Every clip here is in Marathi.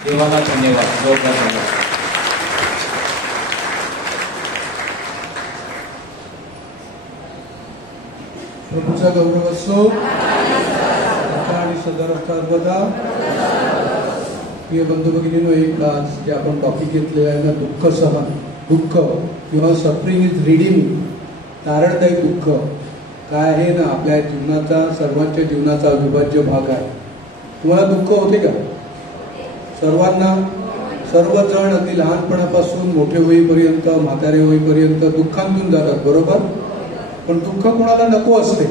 देवाला धन्यवाद, जोरदार धन्यवाद. प्रभूचा गौरव असो आणि सदर सर्वदा. प्रिय बंधू भगिनींनो, एक आज जे आपण टॉपिक घेतलेलं आहे ना, दुःख सहन, दुःख किंवा सफरिंग इज रिडीमिंग, तारणदायी दुःख काय आहे ना, आपल्या जीवनाचा, सर्वांच्या जीवनाचा अविभाज्य भाग आहे. तुम्हाला दुःख होते का? सर्वांना, सर्वजण अगदी लहानपणापासून मोठे होईपर्यंत, म्हातारे होईपर्यंत दुःखांतून जातात, बरोबर? पण दुःख कोणाला नको असते.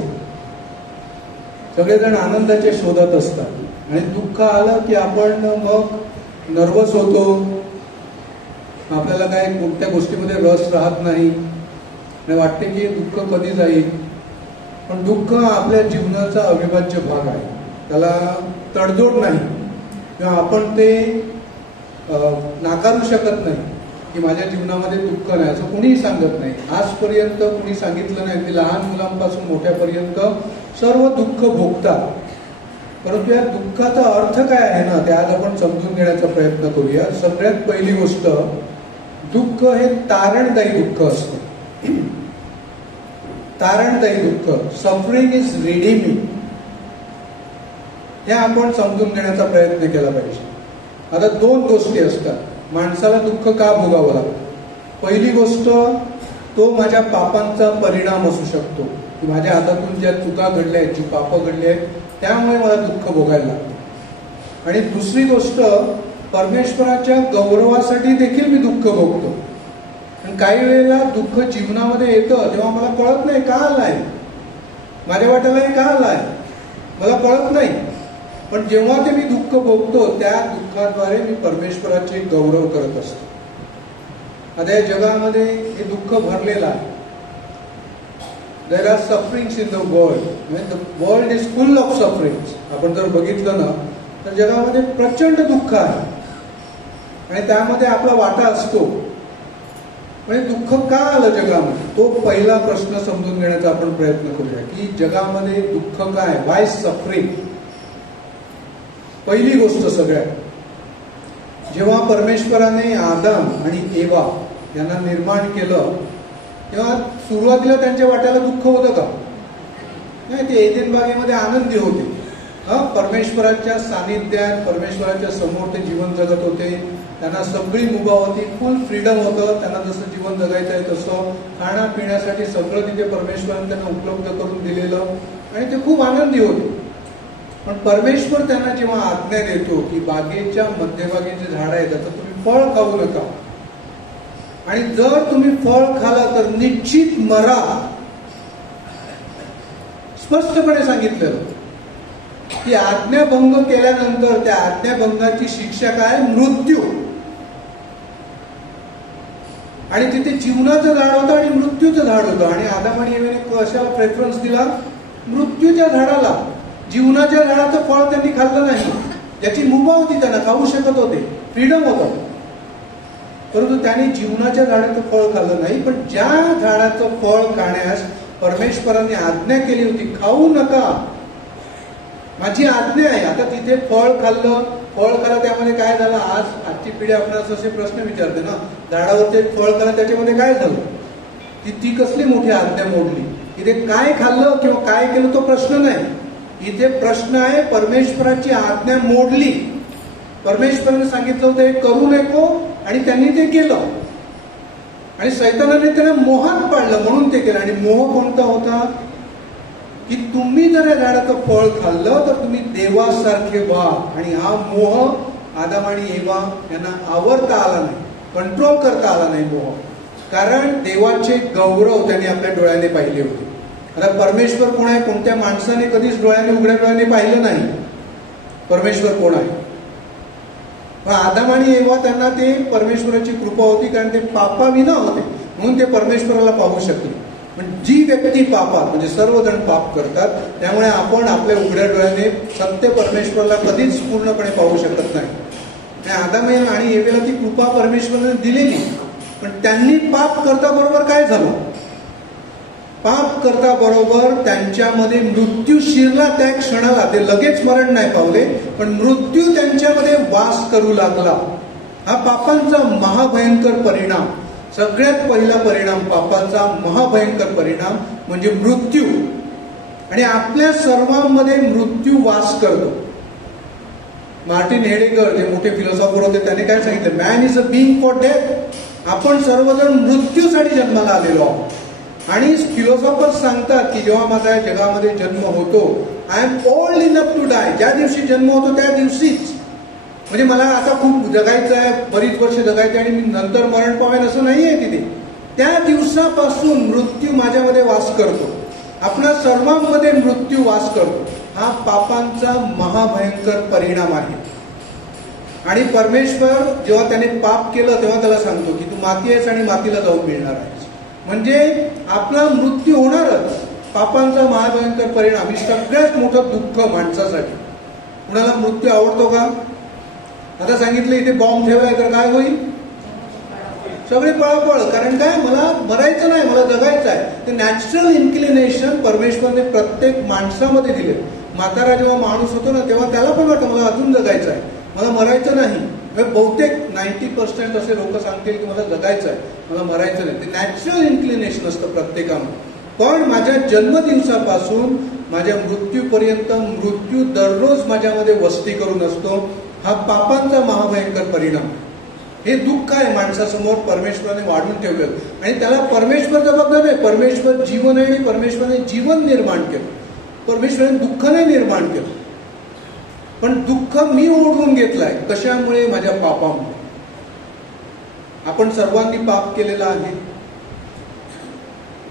सगळेजण आनंदाचे शोधत असतात आणि दुःख आलं की आपण मग नर्वस होतो, आपल्याला काय कोणत्या गोष्टीमध्ये रस राहत नाही आणि वाटते की दुःख कधी जाईल. पण दुःख आपल्या जीवनाचा अविभाज्य भाग आहे, त्याला तडजोड नाही किंवा आपण ते नाकारू शकत नाही की माझ्या जीवनामध्ये दुःख नाही, असं कुणीही सांगत नाही. आजपर्यंत कुणी सांगितलं नाही. की लहान मुलांपासून मोठ्यापर्यंत सर्व दुःख भोगतात. परंतु या दुःखाचा अर्थ काय आहे ना, ते आज आपण समजून घेण्याचा प्रयत्न करूया. सगळ्यात पहिली गोष्ट, दुःख हे तारणदायी दुःख असतं. तारणदायी दुःख, सफरिंग इज रिडीमिंग, हे आपण समजून घेण्याचा प्रयत्न केला पाहिजे. आता दोन गोष्टी असतात. माणसाला दुःख का भोगावं लागतं? पहिली गोष्ट, तो माझ्या पापांचा परिणाम असू शकतो, की माझ्या हातातून ज्या चुका घडल्या आहेत, जी पापं घडली आहेत, त्यामुळे मला दुःख भोगायला लागतं. आणि दुसरी गोष्ट, परमेश्वराच्या गौरवासाठी देखील मी दुःख भोगतो. आणि काही वेळेला दुःख जीवनामध्ये येतं तेव्हा मला कळत नाही का आलंय, माझ्या वाट्याला का आलाय, मला कळत नाही. पण जेव्हा ते मी दुःख भोगतो, त्या दुःखाद्वारे मी परमेश्वराचे गौरव करत असतो. आता या जगामध्ये हे दुःख भरलेलं आहे. There are sufferings in the world, the world is full of sufferings. आपण जर बघितलं ना, तर जगामध्ये प्रचंड दुःख आहे आणि त्यामध्ये आपला वाटा असतो. म्हणजे दुःख का आलं जगामध्ये, तो पहिला प्रश्न समजून घेण्याचा आपण प्रयत्न करूया. की जगामध्ये दुःख काय, वाय सफरिंग. पहिली गोष्ट, सगळ्यात जेव्हा परमेश्वराने आदम आणि एवा यांना निर्माण केलं, तेव्हा सुरुवातीला त्यांच्या वाट्याला दुःख होतं का? नाही, ते एदेन बागेमध्ये आनंदी होते. परमेश्वराच्या सानिध्यात, परमेश्वराच्या समोर ते जीवन जगत होते. त्यांना सगळी मुभा होती, फुल फ्रीडम होतं. त्यांना जसं जीवन जगायचं आहे तसं, खाण्यापिण्यासाठी सगळं तिथे परमेश्वराने त्यांना उपलब्ध करून दिलेलं आणि ते खूप आनंदी होते. पण परमेश्वर त्यांना जेव्हा आज्ञा देतो की बागेच्या मध्यभागी जे झाड आहे त्याचं तुम्ही फळ खाऊ नका, आणि जर तुम्ही फळ खाला तर निश्चित मरा, स्पष्टपणे सांगितलेलं. की आज्ञाभंग केल्यानंतर त्या आज्ञाभंगाची शिक्षा काय? मृत्यू. आणि तिथे जीवनाचं झाड होतं आणि मृत्यूचं झाड होतं. आणि आदम आणि एवेने कशाला प्रेफरन्स दिला? मृत्यूच्या झाडाला. जीवनाच्या झाडाचं फळ त्यांनी खाल्लं नाही, ज्याची मुभा होती, त्यांना खाऊ शकत होते, फ्रीडम होतं. परंतु त्यांनी जीवनाच्या झाडाचं फळ खाल्लं नाही. पण ज्या झाडाचं फळ खाण्यास परमेश्वराने आज्ञा केली होती, खाऊ नका, माझी आज्ञा आहे, आता तिथे फळ खाल्लं, फळ खाल्लं, त्यामध्ये काय झालं? आजची पिढी आपल्याला असे प्रश्न विचारते ना, झाडावरचे फळ खाल्लं त्याच्यामध्ये काय झालं? ती कसली मोठी आज्ञा मोडली? इथे काय खाल्लं किंवा काय केलं तो प्रश्न नाही. इथे प्रश्न आहे, परमेश्वराची आज्ञा मोडली. परमेश्वराने सांगितलं होतं हे करू नको आणि त्यांनी ते केलं. आणि सैतानाने त्यांना मोहात पाडलं म्हणून ते केलं. आणि मोह कोणता होता? की तुम्ही जर या झाडाचं फळ खाल्लं तर तुम्ही देवासारखे व्हा. आणि हा मोह आदम आणि एवा यांना आवरता आला नाही, कंट्रोल करता आला नाही मोह. कारण देवाचे गौरव त्यांनी आपल्या डोळ्याने पाहिले होते. आता परमेश्वर कोण आहे? कोणत्या माणसाने कधीच डोळ्याने, उघड्या डोळ्याने पाहिलं नाही परमेश्वर कोण आहे. पण आदम आणि एवा त्यांना ते परमेश्वराची कृपा होती, कारण ते पापाविना होते म्हणून ते परमेश्वराला पाहू शकले. पण जी व्यक्ती पापात, म्हणजे सर्वजण पाप करतात, त्यामुळे आपण आपल्या उघड्या डोळ्याने सत्य परमेश्वराला कधीच पूर्णपणे पाहू शकत नाही. आदम आणि एवेला ती कृपा परमेश्वराने दिलेली, पण त्यांनी पाप करता बरोबर काय झालं? पाप करता बरोबर त्यांच्यामध्ये मृत्यू शिरला त्या क्षणाला. ते लगेच मरण नाही पावले, पण मृत्यू त्यांच्यामध्ये वास करू लागला. हा पापांचा महाभयंकर परिणाम. सगळ्यात पहिला परिणाम पापाचा महाभयंकर परिणाम म्हणजे मृत्यू. आणि आपल्या सर्वांमध्ये मृत्यू वास करतो. मार्टिन हेडेगर जे मोठे फिलॉसॉफर होते त्याने काय सांगितलं, man is a being for death. आपण सर्वजण मृत्यूसाठी जन्माला आलेलो आहोत. आणि फिलॉसॉफर्स सांगतात की जेव्हा माझा या जगामध्ये जन्म होतो, I am old enough to die. ज्या दिवशी जन्म होतो त्या दिवशीच, म्हणजे मला आता खूप जगायचं आहे, बरीच वर्ष जगायचं आणि मी नंतर मरण पावेन असं नाहीये तिथे. त्या दिवसापासून मृत्यू माझ्यामध्ये वास करतो. आपल्या सर्वांमध्ये मृत्यू वास करतो. हा पापांचा महाभयंकर परिणाम आहे. आणि परमेश्वर जेव्हा त्याने पाप केलं तेव्हा त्याला सांगतो की तू माती आहेस आणि मातीला जाऊन मिळणार आहेस. म्हणजे आपला मृत्यू होणारच. पापांचा महाभयंकर परिणाम ही सगळ्यात मोठं दुःख माणसासाठी. कुणाला मृत्यू आवडतो का? आता सांगितलं इथे बॉम्ब ठेवलाय तर काय होईल? सगळे पळापळ. कारण काय, मला मरायचं नाही, मला जगायचं आहे. ते नॅचरल इन्क्लिनेशन परमेश्वरने प्रत्येक माणसामध्ये दिले. म्हातारा जेव्हा माणूस होतो ना तेव्हा त्याला पण वाटतं मला अजून जगायचं आहे, मला मरायचं नाही. बहुतेक 90% असे लोक सांगतील की मला जगायचं आहे, मला मरायचं नाही. ते नॅचरल इन्क्लिनेशन असतं प्रत्येकामध्ये. पण माझ्या जन्मदिवसापासून माझ्या मृत्यूपर्यंत मृत्यू दररोज माझ्यामध्ये वस्ती करून असतो. हा पापांचा महाभयंकर परिणाम. हे दुःख आहे माणसासमोर परमेश्वराने वाढून ठेवलं. आणि त्याला परमेश्वर जबाबदार आहे. परमेश्वर जीवन आहे आणि परमेश्वराने जीवन निर्माण केलं. परमेश्वराने दुःख नाही निर्माण केलं. पण दुःख मी ओढून घेतलाय. कशामुळे? माझ्या पापामुळे. आपण सर्वांनी पाप केलेला आहे.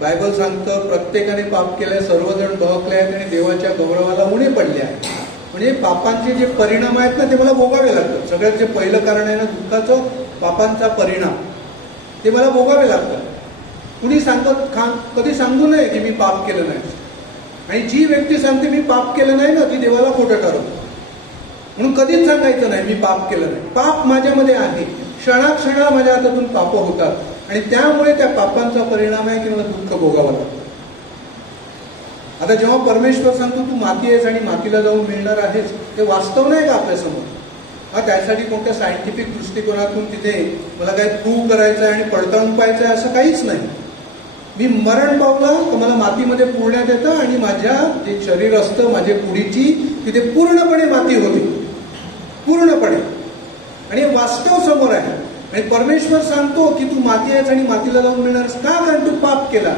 बायबल सांगतं प्रत्येकाने पाप केलंय, सर्वजण दहकले आहेत आणि देवाच्या गौरवाला उणे पडले आहेत. म्हणजे पापांचे जे परिणाम आहेत ना ते मला भोगावे लागतात. सगळ्यात जे पहिलं कारण आहे ना दुःखाचं, पापांचा परिणाम, ते मला भोगावे लागतात. कुणी कधी सांगू नये की मी पाप केलं नाही. आणि जी व्यक्ती सांगते मी पाप केलं नाही ना ती देवाला खोटं ठरवते. म्हणून कधीच सांगायचं नाही मी पाप केलं नाही. पाप माझ्यामध्ये आहे. क्षणाक्षणाला माझ्या हातातून पाप होतात आणि त्यामुळे त्या पापांचा परिणाम आहे की मला दुःख भोगावं लागतं. आता जेव्हा परमेश्वर सांगतो तू माती आहेस आणि मातीला जाऊन मिळणार आहेस, ते वास्तव नाही का आपल्यासमोर? हा त्यासाठी कोणत्या सायंटिफिक दृष्टिकोनातून तिथे मला काही प्रूव्ह करायचं आहे आणि पडताळून पाहायचं आहे असं काहीच नाही. मी मरण पावलं तर मला मातीमध्ये पुरण्यात येतं आणि माझ्या जे शरीर असतं, माझी पुढीची तिथे पूर्णपणे माती होती. पूर्णपणे. आणि वास्तव समोर आहे. आणि परमेश्वर सांगतो की तू माती आहेस आणि मातीला जाऊन मिळणारस. का? कारण तू पाप केला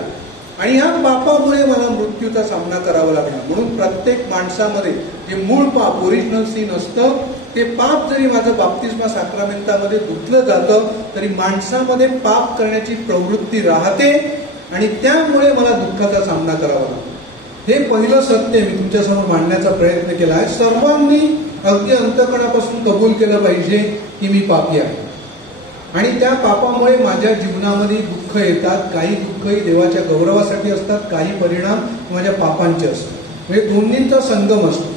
आणि या पापामुळे मला मृत्यूचा सामना करावा लागला. म्हणून प्रत्येक माणसामध्ये जे मूळ पाप, ओरिजिनल सीन असतं, ते पाप जरी माझं बाप्तिस्मा साक्रामेंटामध्ये धुतलं जातं तरी माणसामध्ये पाप करण्याची प्रवृत्ती राहते आणि त्यामुळे मला दुःखाचा सामना करावा लागतो. हे पहिलं सत्य मी तुमच्यासमोर मांडण्याचा प्रयत्न केला आहे. सर्वांनी अगदी अंतःकरणापासून कबूल केलं पाहिजे की मी पापी आहे आणि त्या पापामुळे माझ्या जीवनामध्ये दुःख येतात. काही दुःखही देवाच्या गौरवासाठी असतात, काही परिणाम माझ्या पापांचे असतात. म्हणजे दोन्हींचा संगम असतो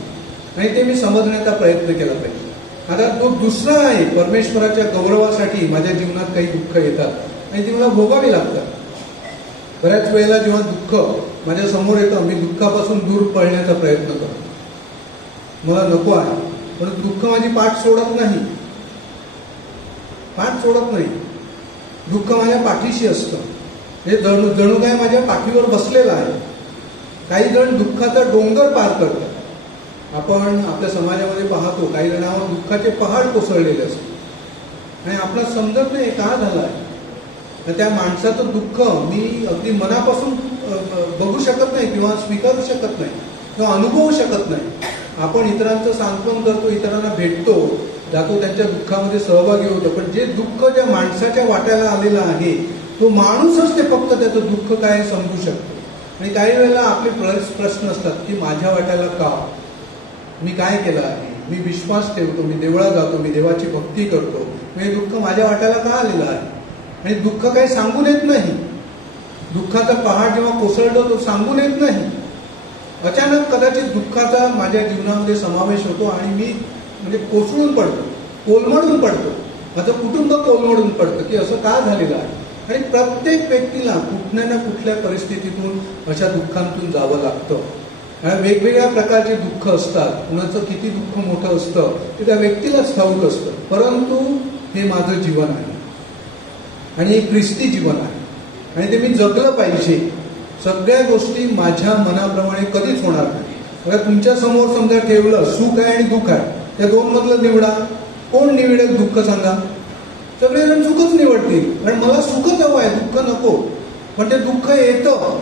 आणि ते मी समजण्याचा प्रयत्न केला पाहिजे. आता तो दुसरा आहे, परमेश्वराच्या गौरवासाठी माझ्या जीवनात काही दुःख येतात आणि ती मला भोगावी लागतात. बऱ्याच वेळेला जेव्हा दुःख माझ्या समोर येतं मी दुःखापासून दूर पळण्याचा प्रयत्न करतो. मला नको आहे, पण दुःख माझी पाठ सोडत नाही. पाठ सोडत नाही. दुःख माझ्या पाठीशी असतं. हे जणू काय माझ्या पाठीवर बसलेलं आहे. काही जण दुःखाचा डोंगर पार करतात. आपण आपल्या समाजामध्ये पाहतो काही जणांवर दुःखाचे पहाड कोसळलेले असतात आणि आपल्याला समजत नाही का झालं आहे. त्या माणसाचं दुःख मी अगदी मनापासून बघू शकत नाही किंवा स्वीकारू शकत नाही किंवा अनुभवू शकत नाही. आपण इतरांचं सांत्वन करतो, इतरांना भेटतो, जातो, त्यांच्या दुःखामध्ये सहभागी होतो. पण जे दुःख ज्या माणसाच्या वाट्याला आलेलं आहे तो माणूसच ते फक्त त्याचं दुःख काय समजू शकतो. आणि काही वेळेला आपले प्रश्न असतात की माझ्या वाट्याला का, मी काय केलं आहे, मी विश्वास ठेवतो, मी देवळात जातो, मी देवाची भक्ती करतो, हे दुःख माझ्या वाट्याला का आलेलं आहे. आणि दुःख काही सांगून येत नाही. दुःखाचा पहाड जेव्हा कोसळतो तो सांगून येत नाही. अचानक कदाचित दुःखाचा माझ्या जीवनामध्ये समावेश होतो आणि मी म्हणजे कोसळून पडतो, कोलमडून पडतो. माझं कुटुंब कोलमडून पडतं की असं का झालेलं आहे. आणि प्रत्येक व्यक्तीला कुठल्या ना कुठल्या परिस्थितीतून अशा दुःखांतून जावं लागतं. वेगवेगळ्या प्रकारचे दुःख असतात. कुणाचं किती दुःख मोठं असतं ते त्या व्यक्तीलाच ठाऊक असतं. परंतु हे माझं जीवन आहे आणि हे ख्रिस्ती जीवन आहे आणि ते मी जगलं पाहिजे. सगळ्या गोष्टी माझ्या मनाप्रमाणे कधीच होणार नाही. बघा, तुमच्या समोर समजा ठेवलं सुख आहे आणि दुःख आहे, त्या दोन मधलं निवडा. कोण निवडेल दुःख सांगा? सगळेजण सुखच निवडतील, कारण मला सुखच हवं आहे, दुःख नको. पण ते दुःख येतं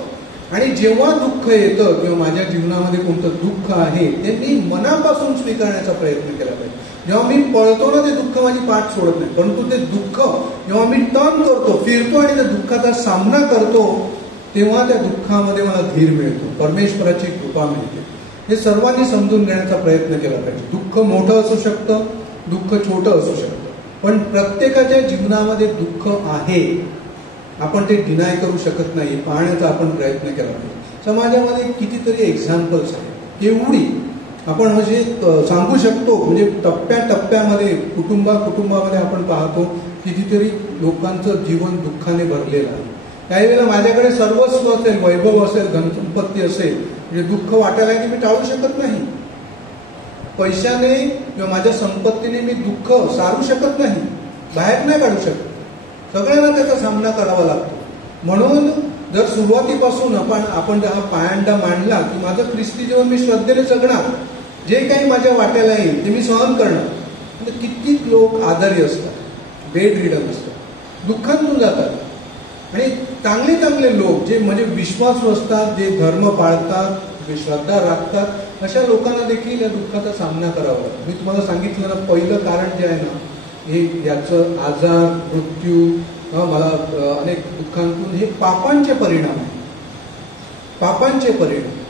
आणि जेव्हा दुःख येतं किंवा माझ्या जीवनामध्ये कोणतं दुःख आहे ते मी मनापासून स्वीकारण्याचा प्रयत्न केला पाहिजे. जेव्हा मी पळतो ना ते दुःख माझी पाठ सोडत नाही, परंतु ते दुःख जेव्हा मी टर्न करतो, फिरतो आणि त्या दुःखाचा सामना करतो, तेव्हा त्या दुःखामध्ये मला धीर मिळतो, परमेश्वराची कृपा मिळते. हे सर्वांनी समजून घेण्याचा प्रयत्न केला पाहिजे. दुःख मोठं असू शकतं, दुःख छोटं असू शकतं, पण प्रत्येकाच्या जीवनामध्ये दुःख आहे. आपण ते डिनाय करू शकत नाही. पाहण्याचा आपण प्रयत्न केला पाहिजे. समाजामध्ये कितीतरी एक्झाम्पल्स आहेत, एवढी आपण म्हणजे सांगू शकतो. म्हणजे टप्प्याटप्प्यामध्ये कुटुंबामध्ये आपण पाहतो कितीतरी लोकांचं जीवन दुःखाने भरलेलं आहे. काही वेळेला माझ्याकडे सर्वस्व असेल, वैभव असेल, धनसंपत्ती असेल, म्हणजे दुःख वाटायला की मी टाळू शकत नाही. पैशाने किंवा माझ्या संपत्तीने मी दुःख सारू शकत नाही, बाहेर नाही काढू शकत. सगळ्यांना त्याचा सामना करावा लागतो. म्हणून जर सुरुवातीपासून आपण हा पायंडा मांडला की माझं ख्रिस्ती जीवन मी श्रद्धेने जगणार, जे काही माझ्या वाट्याला येईल ते मी सहन करणार. तर कित्येक लोक आजारी असतात, बेड रिडन असतात, दुःखातून जातात. आणि चांगले चांगले लोक जे म्हणजे विश्वासू असतात, जे धर्म पाळतात, जे श्रद्धा राखतात, अशा लोकांना देखील या दुःखाचा सामना करावा लागतो. मी तुम्हाला सांगितलं ना, पहिलं कारण जे आहे ना, हे याचं आजार, मृत्यू, मला अनेक दुःखांतून, हे पापांचे परिणाम आहे. पापांचे परिणाम.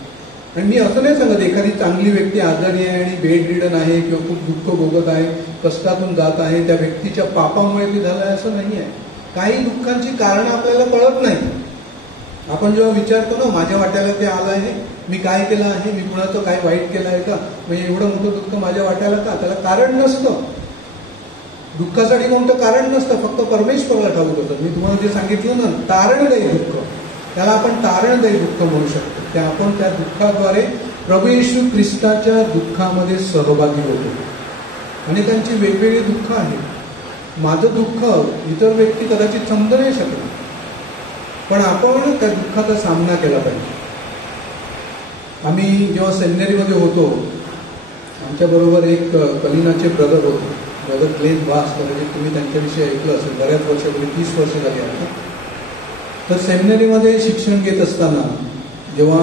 आणि मी असं नाही सांगत एखादी चांगली व्यक्ती आजारी आहे आणि बेड रिडन आहे किंवा खूप दुःख भोगत आहे, कष्टातून जात आहे, त्या व्यक्तीच्या पापामुळे ते झालं आहे असं नाही आहे. काही दुःखांची कारणं आपल्याला कळत नाही. आपण जेव्हा विचारतो ना, माझ्या वाट्याला ते आलं आहे, मी काय केलं आहे, मी कुणाचं काय वाईट केलं आहे का, म्हणजे एवढं मोठं दुःख माझ्या वाट्याला का, त्याला कारण नसतं. दुःखासाठी कोणतं कारण नसतं, फक्त परमेश्वराला ठाऊक होतं. मी तुम्हाला जे सांगितलं ना, तारणदायी दुःख, त्याला आपण तारणदायी दुःख म्हणू शकतो. ते आपण त्या दुःखाद्वारे प्रभू येशू ख्रिस्ताच्या दुःखामध्ये सहभागी होतो. आणि त्यांची वेगवेगळी दुःख आहेत. माझं दुःख इतर व्यक्ती कदाचित समजू नाही शकत, पण आपण त्या दुःखाचा सामना केला पाहिजे. आम्ही जेव्हा सेमिनरीमध्ये होतो, आमच्याबरोबर एक कलिनाचे ब्रदर होते, ब्रदर ग्लेन वास. कदाचित तुम्ही त्यांच्याविषयी ऐकलं असेल. बऱ्याच वर्षापूर्वी, 30 वर्ष झाली आता. तर सेमिनरीमध्ये शिक्षण घेत असताना जेव्हा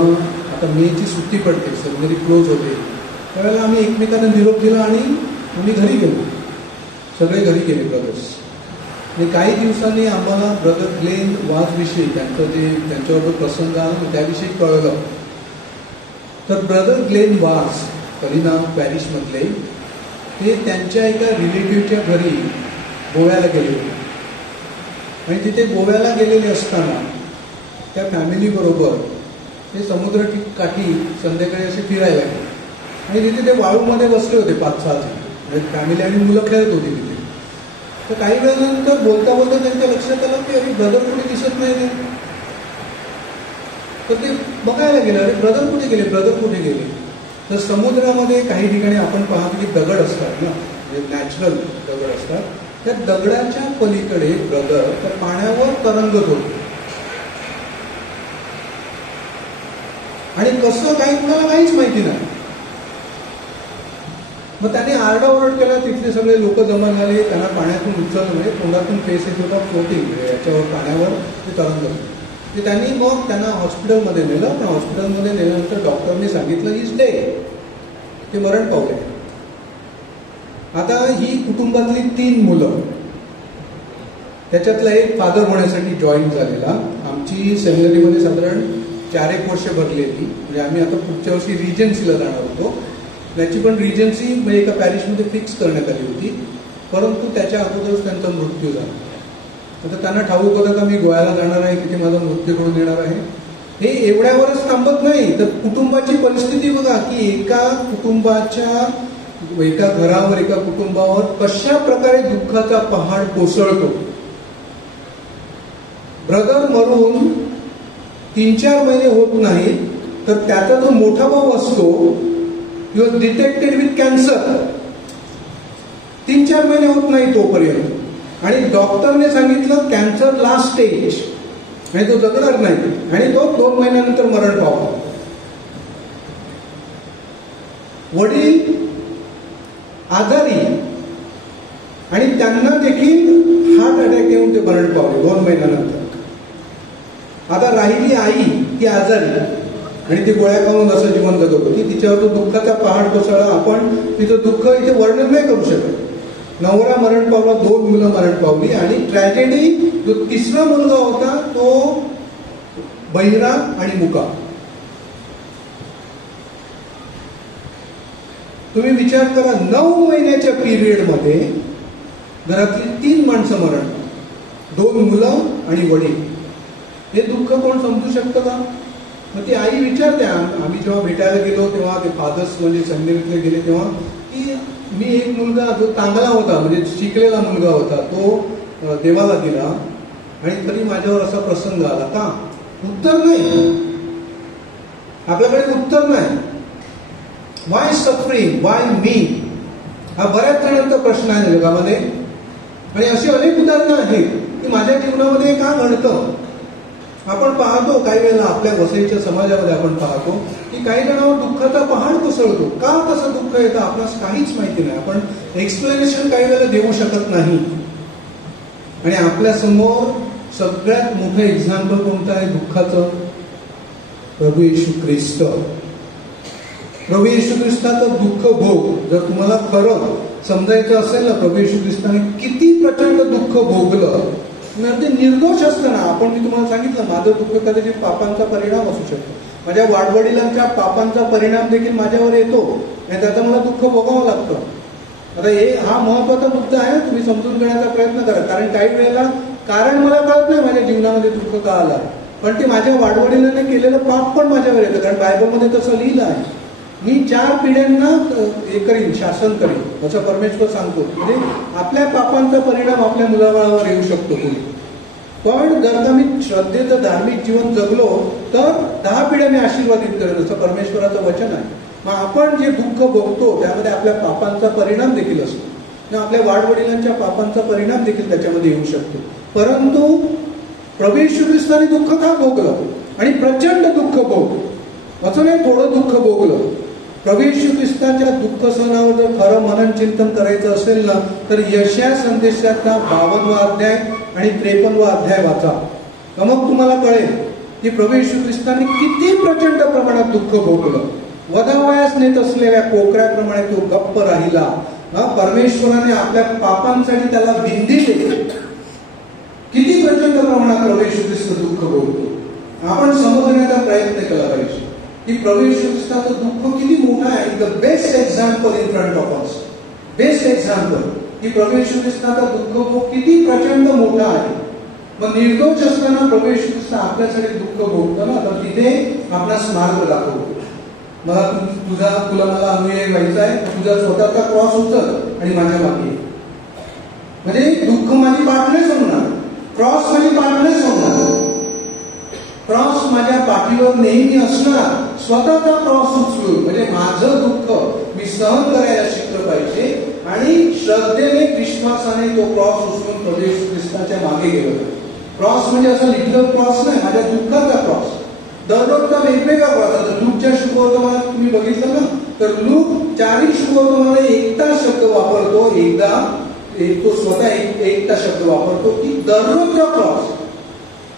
आता मेची सुट्टी पडते, सेमिनरी क्लोज होते, त्यावेळेला आम्ही एकमेकांना निरोप दिला आणि आम्ही घरी गेलो. सगळे घरी गेले ब्रदर्स. आणि काही दिवसांनी आम्हाला ब्रदर ग्लेन वासविषयी, त्यांच्याबरोबर प्रसंग आला त्याविषयी कळलं. तर ब्रदर ग्लेन वास कलिना पॅरिशमधले, ते त्यांच्या एका रिलेटिव्हच्या घरी गोव्याला गेले होते. आणि तिथे गोव्याला गेलेले असताना त्या फॅमिलीबरोबर ते समुद्र काठी संध्याकाळी असे फिरायला गेले. आणि तिथे ते वाळूमध्ये बसले होते 5-6 जण, म्हणजे फॅमिली आणि मुलं खेळत होती तिथे. तर काही वेळानंतर बोलता बोलता त्यांच्या लक्षात आलं की अरे ब्रदर कुठे दिसत नाही. तर ते बघायला गेले, अरे ब्रदर कुठे गेले, ब्रदर कुठे गेले. तर समुद्रामध्ये काही ठिकाणी आपण पाहतो की दगड असतात ना, म्हणजे नॅचरल दगड असतात. त्या दगडाच्या पलीकडे ब्रदर त्या पाण्यावर तरंगत होते. आणि कसं काही कुणाला काहीच माहिती नाही. मग त्याने आरडाओरड केला. तिथले सगळे लोक जमा झाले, त्यांना पाण्यातून उचललं, म्हणजे तोंडातून फेस येत होता, फ्लोटिंग याच्यावर पाण्यावर ते तरंगत होते. ते त्यांनी मग त्यांना हॉस्पिटलमध्ये नेलं. पण हॉस्पिटलमध्ये नेल्यानंतर डॉक्टरने सांगितलं इज डेड, ते मरण पावले. आता ही कुटुंबातली 3 मुलं, त्याच्यातला एक फादर होण्यासाठी जॉईन झालेला. आमची सेमिनरीमध्ये साधारण 4-1 वर्ष भरलेली. म्हणजे आम्ही आता पुढच्या वर्षी रिजन्सीला जाणार होतो. त्याची पण रिजन्सी म्हणजे एका पॅरिशमध्ये फिक्स करण्यात आली होती, परंतु त्याच्या अगोदरच त्यांचा मृत्यू झाला. आता त्यांना ठाऊक होतं का मी गोव्याला जाणार आहे, तिथे माझा मृत्यू घडून येणार आहे. हे एवढ्यावरच थांबत नाही, तर कुटुंबाची परिस्थिती बघा की एका घरावर, एका कुटुंबावर कशा प्रकारे दुःखाचा पहाड कोसळतो. ब्रदर मरून 3-4 महिने होत नाही तर त्याचा जो मोठा भाऊ असतो he was detected with cancer. 3-4 महिने होत नाही तोपर्यंत आणि डॉक्टरने सांगितलं कॅन्सर लास्ट स्टेज आणि तो जगणार नाही आणि तो 2 महिन्यानंतर मरण पावला. वडील आजारी आणि त्यांना देखील हार्ट अटॅक येऊन ते मरण पावले 2 महिन्यानंतर. आता राहिली आई, ती आजारी आणि ती गोळ्या खाऊन असं जीवन जगत होती. तिच्यावर तो दुःखाचा पहाड कोसळला. आपण तिचं दुःख इथे वर्णन नाही करू शकत. नवरा मरण पावला, 2 मुलं मरण पावली आणि ट्रॅजेडी जो 3रा मुलगा होता तो बहिरा आणि मुका. तुम्ही विचार करा, 9 महिन्याच्या पिरियड मध्ये घरातली 3 माणसं मरण, 2 मुलं आणि वडील. हे दुःख कोण समजू शकतं का? मग ती आई विचारते, आम्ही जेव्हा भेटायला गेलो तेव्हा ते फादर्स म्हणजे सेमिनारीतले गेले तेव्हा की मी एक मुलगा जो चांगला होता म्हणजे शिकलेला मुलगा होता तो देवाला गेला आणि तरी माझ्यावर असा प्रसंग आला का? उत्तर नाही, आपल्याकडे उत्तर नाही. वाय सफरिंग, वाय मी, हा बऱ्याच जणांचा प्रश्न आहे जगामध्ये. आणि अशी अनेक उदाहरणं आहेत की माझ्या जीवनामध्ये का घडतं. आपण पाहतो काही वेळेला आपल्या वसईच्या समाजामध्ये आपण पाहतो की काही जणांवर दुःखाचा पहाड कोसळतो. का कसं दुःख येतं आपल्याला काहीच माहिती नाही. आपण एक्सप्लेनेशन काही वेळेला देऊ शकत नाही. आणि आपल्या समोर सगळ्यात मोठं एक्झाम्पल कोणतं आहे दुःखाचं? प्रभू येशू ख्रिस्त. प्रभू येशू ख्रिस्ताचं दुःख भोग जर तुम्हाला खरं समजायचं असेल ना, प्रभू येशू ख्रिस्ताने किती प्रचंड दुःख भोगलं. ते निर्दोष असताना, आपण मी तुम्हाला सांगितलं माझं दुःख कदाचित पापांचा परिणाम असू शकतो. माझ्या वाडवडिलांच्या पापांचा परिणाम देखील माझ्यावर येतो आणि त्याचं मला दुःख भोगावं लागतं. आता हा महत्वाचा मुद्दा आहे, तुम्ही समजून घेण्याचा प्रयत्न करा. कारण काही वेळेला कारण मला कळत नाही माझ्या जीवनामध्ये दुःख का आला, पण ते माझ्या वाडवडिलांनी केलेलं पाप पण माझ्यावर येतं. कारण बायबलमध्ये तसं लिहिलं आहे, मी 4 पिढ्यांना हे करीन, शासन करीन असं परमेश्वर सांगतो. म्हणजे आपल्या पापांचा परिणाम आपल्या मुलाबाळावर येऊ शकतो तुम्ही. पण जर का मी श्रद्धेचं धार्मिक जीवन जगलो तर 10 पिढ्या मी आशीर्वादित करेन असं परमेश्वराचं वचन आहे. मग आपण जे दुःख भोगतो त्यामध्ये आपल्या पापांचा परिणाम देखील असतो, आपल्या वाडवडिलांच्या पापांचा परिणाम देखील त्याच्यामध्ये येऊ शकतो. परंतु प्रभू येशू ख्रिस्ताने दुःख का भोगलं आणि प्रचंड दुःख भोग, असं नाही थोडं दुःख भोगलं. प्रभू येशू ख्रिस्ताच्या दुःख सहनावर जर खरं मनन चिंतन करायचं असेल ना तर यशाया संदेशाचा 52वा अध्याय आणि 53वा अध्याय वाचा. मग तुम्हाला कळेल की प्रभू येशू ख्रिस्ताने किती प्रचंड प्रमाणात दुःख भोगलं. वधावयास नेत असलेल्या कोकऱ्याप्रमाणे तो गप्प राहिला. परमेश्वराने आपल्या पापांसाठी त्याला बिंदी दिली. किती प्रचंड प्रमाणात प्रभू येशू ख्रिस्त दुःख भोगतो. आपण समजण्याचा प्रयत्न केला पाहिजे की प्रभू येशू ख्रिस्ताचं दुःख किती मोठं आहे. The best example in front of us, best example की प्रभू येशू ख्रिस्ताचा दुःख किती प्रचंड मोठा आहे. मग निर्दोष असताना प्रभू येशू ख्रिस्त आपल्यासाठी दुःख भोगतो ना, तर तिथे आपणास मार्ग दाखवतो. तुला मला अनुयायी व्हायचा आहे, तुझा स्वतःचा क्रॉस उचल आणि माझ्या मागे. म्हणजे दुःख माझी पाठणेच होणार, क्रॉस माझी पाठणेच होणार. क्रॉस माझ्या पाठीवर नेहमी असणार. स्वतःचा क्रॉस उचलून म्हणजे माझं दुःख मी सहन करायला शिकलं पाहिजे आणि श्रद्धेने विश्वासाने तो क्रॉस उचलून प्रभू येशू ख्रिस्ताच्या मागे गेलो. क्रॉस म्हणजे असा लिटल क्रॉस नाही, माझ्या दुःखाचा क्रॉस. दररोजचा वेगवेगळा क्रॉस. आता लूकच्या शुभवर्तमानात तुम्ही बघितलं ना तर लूक 4 शुभवर्तमानात एकटा शब्द वापरतो. तो स्वतः एकटा शब्द वापरतो की दररोजचा क्रॉस,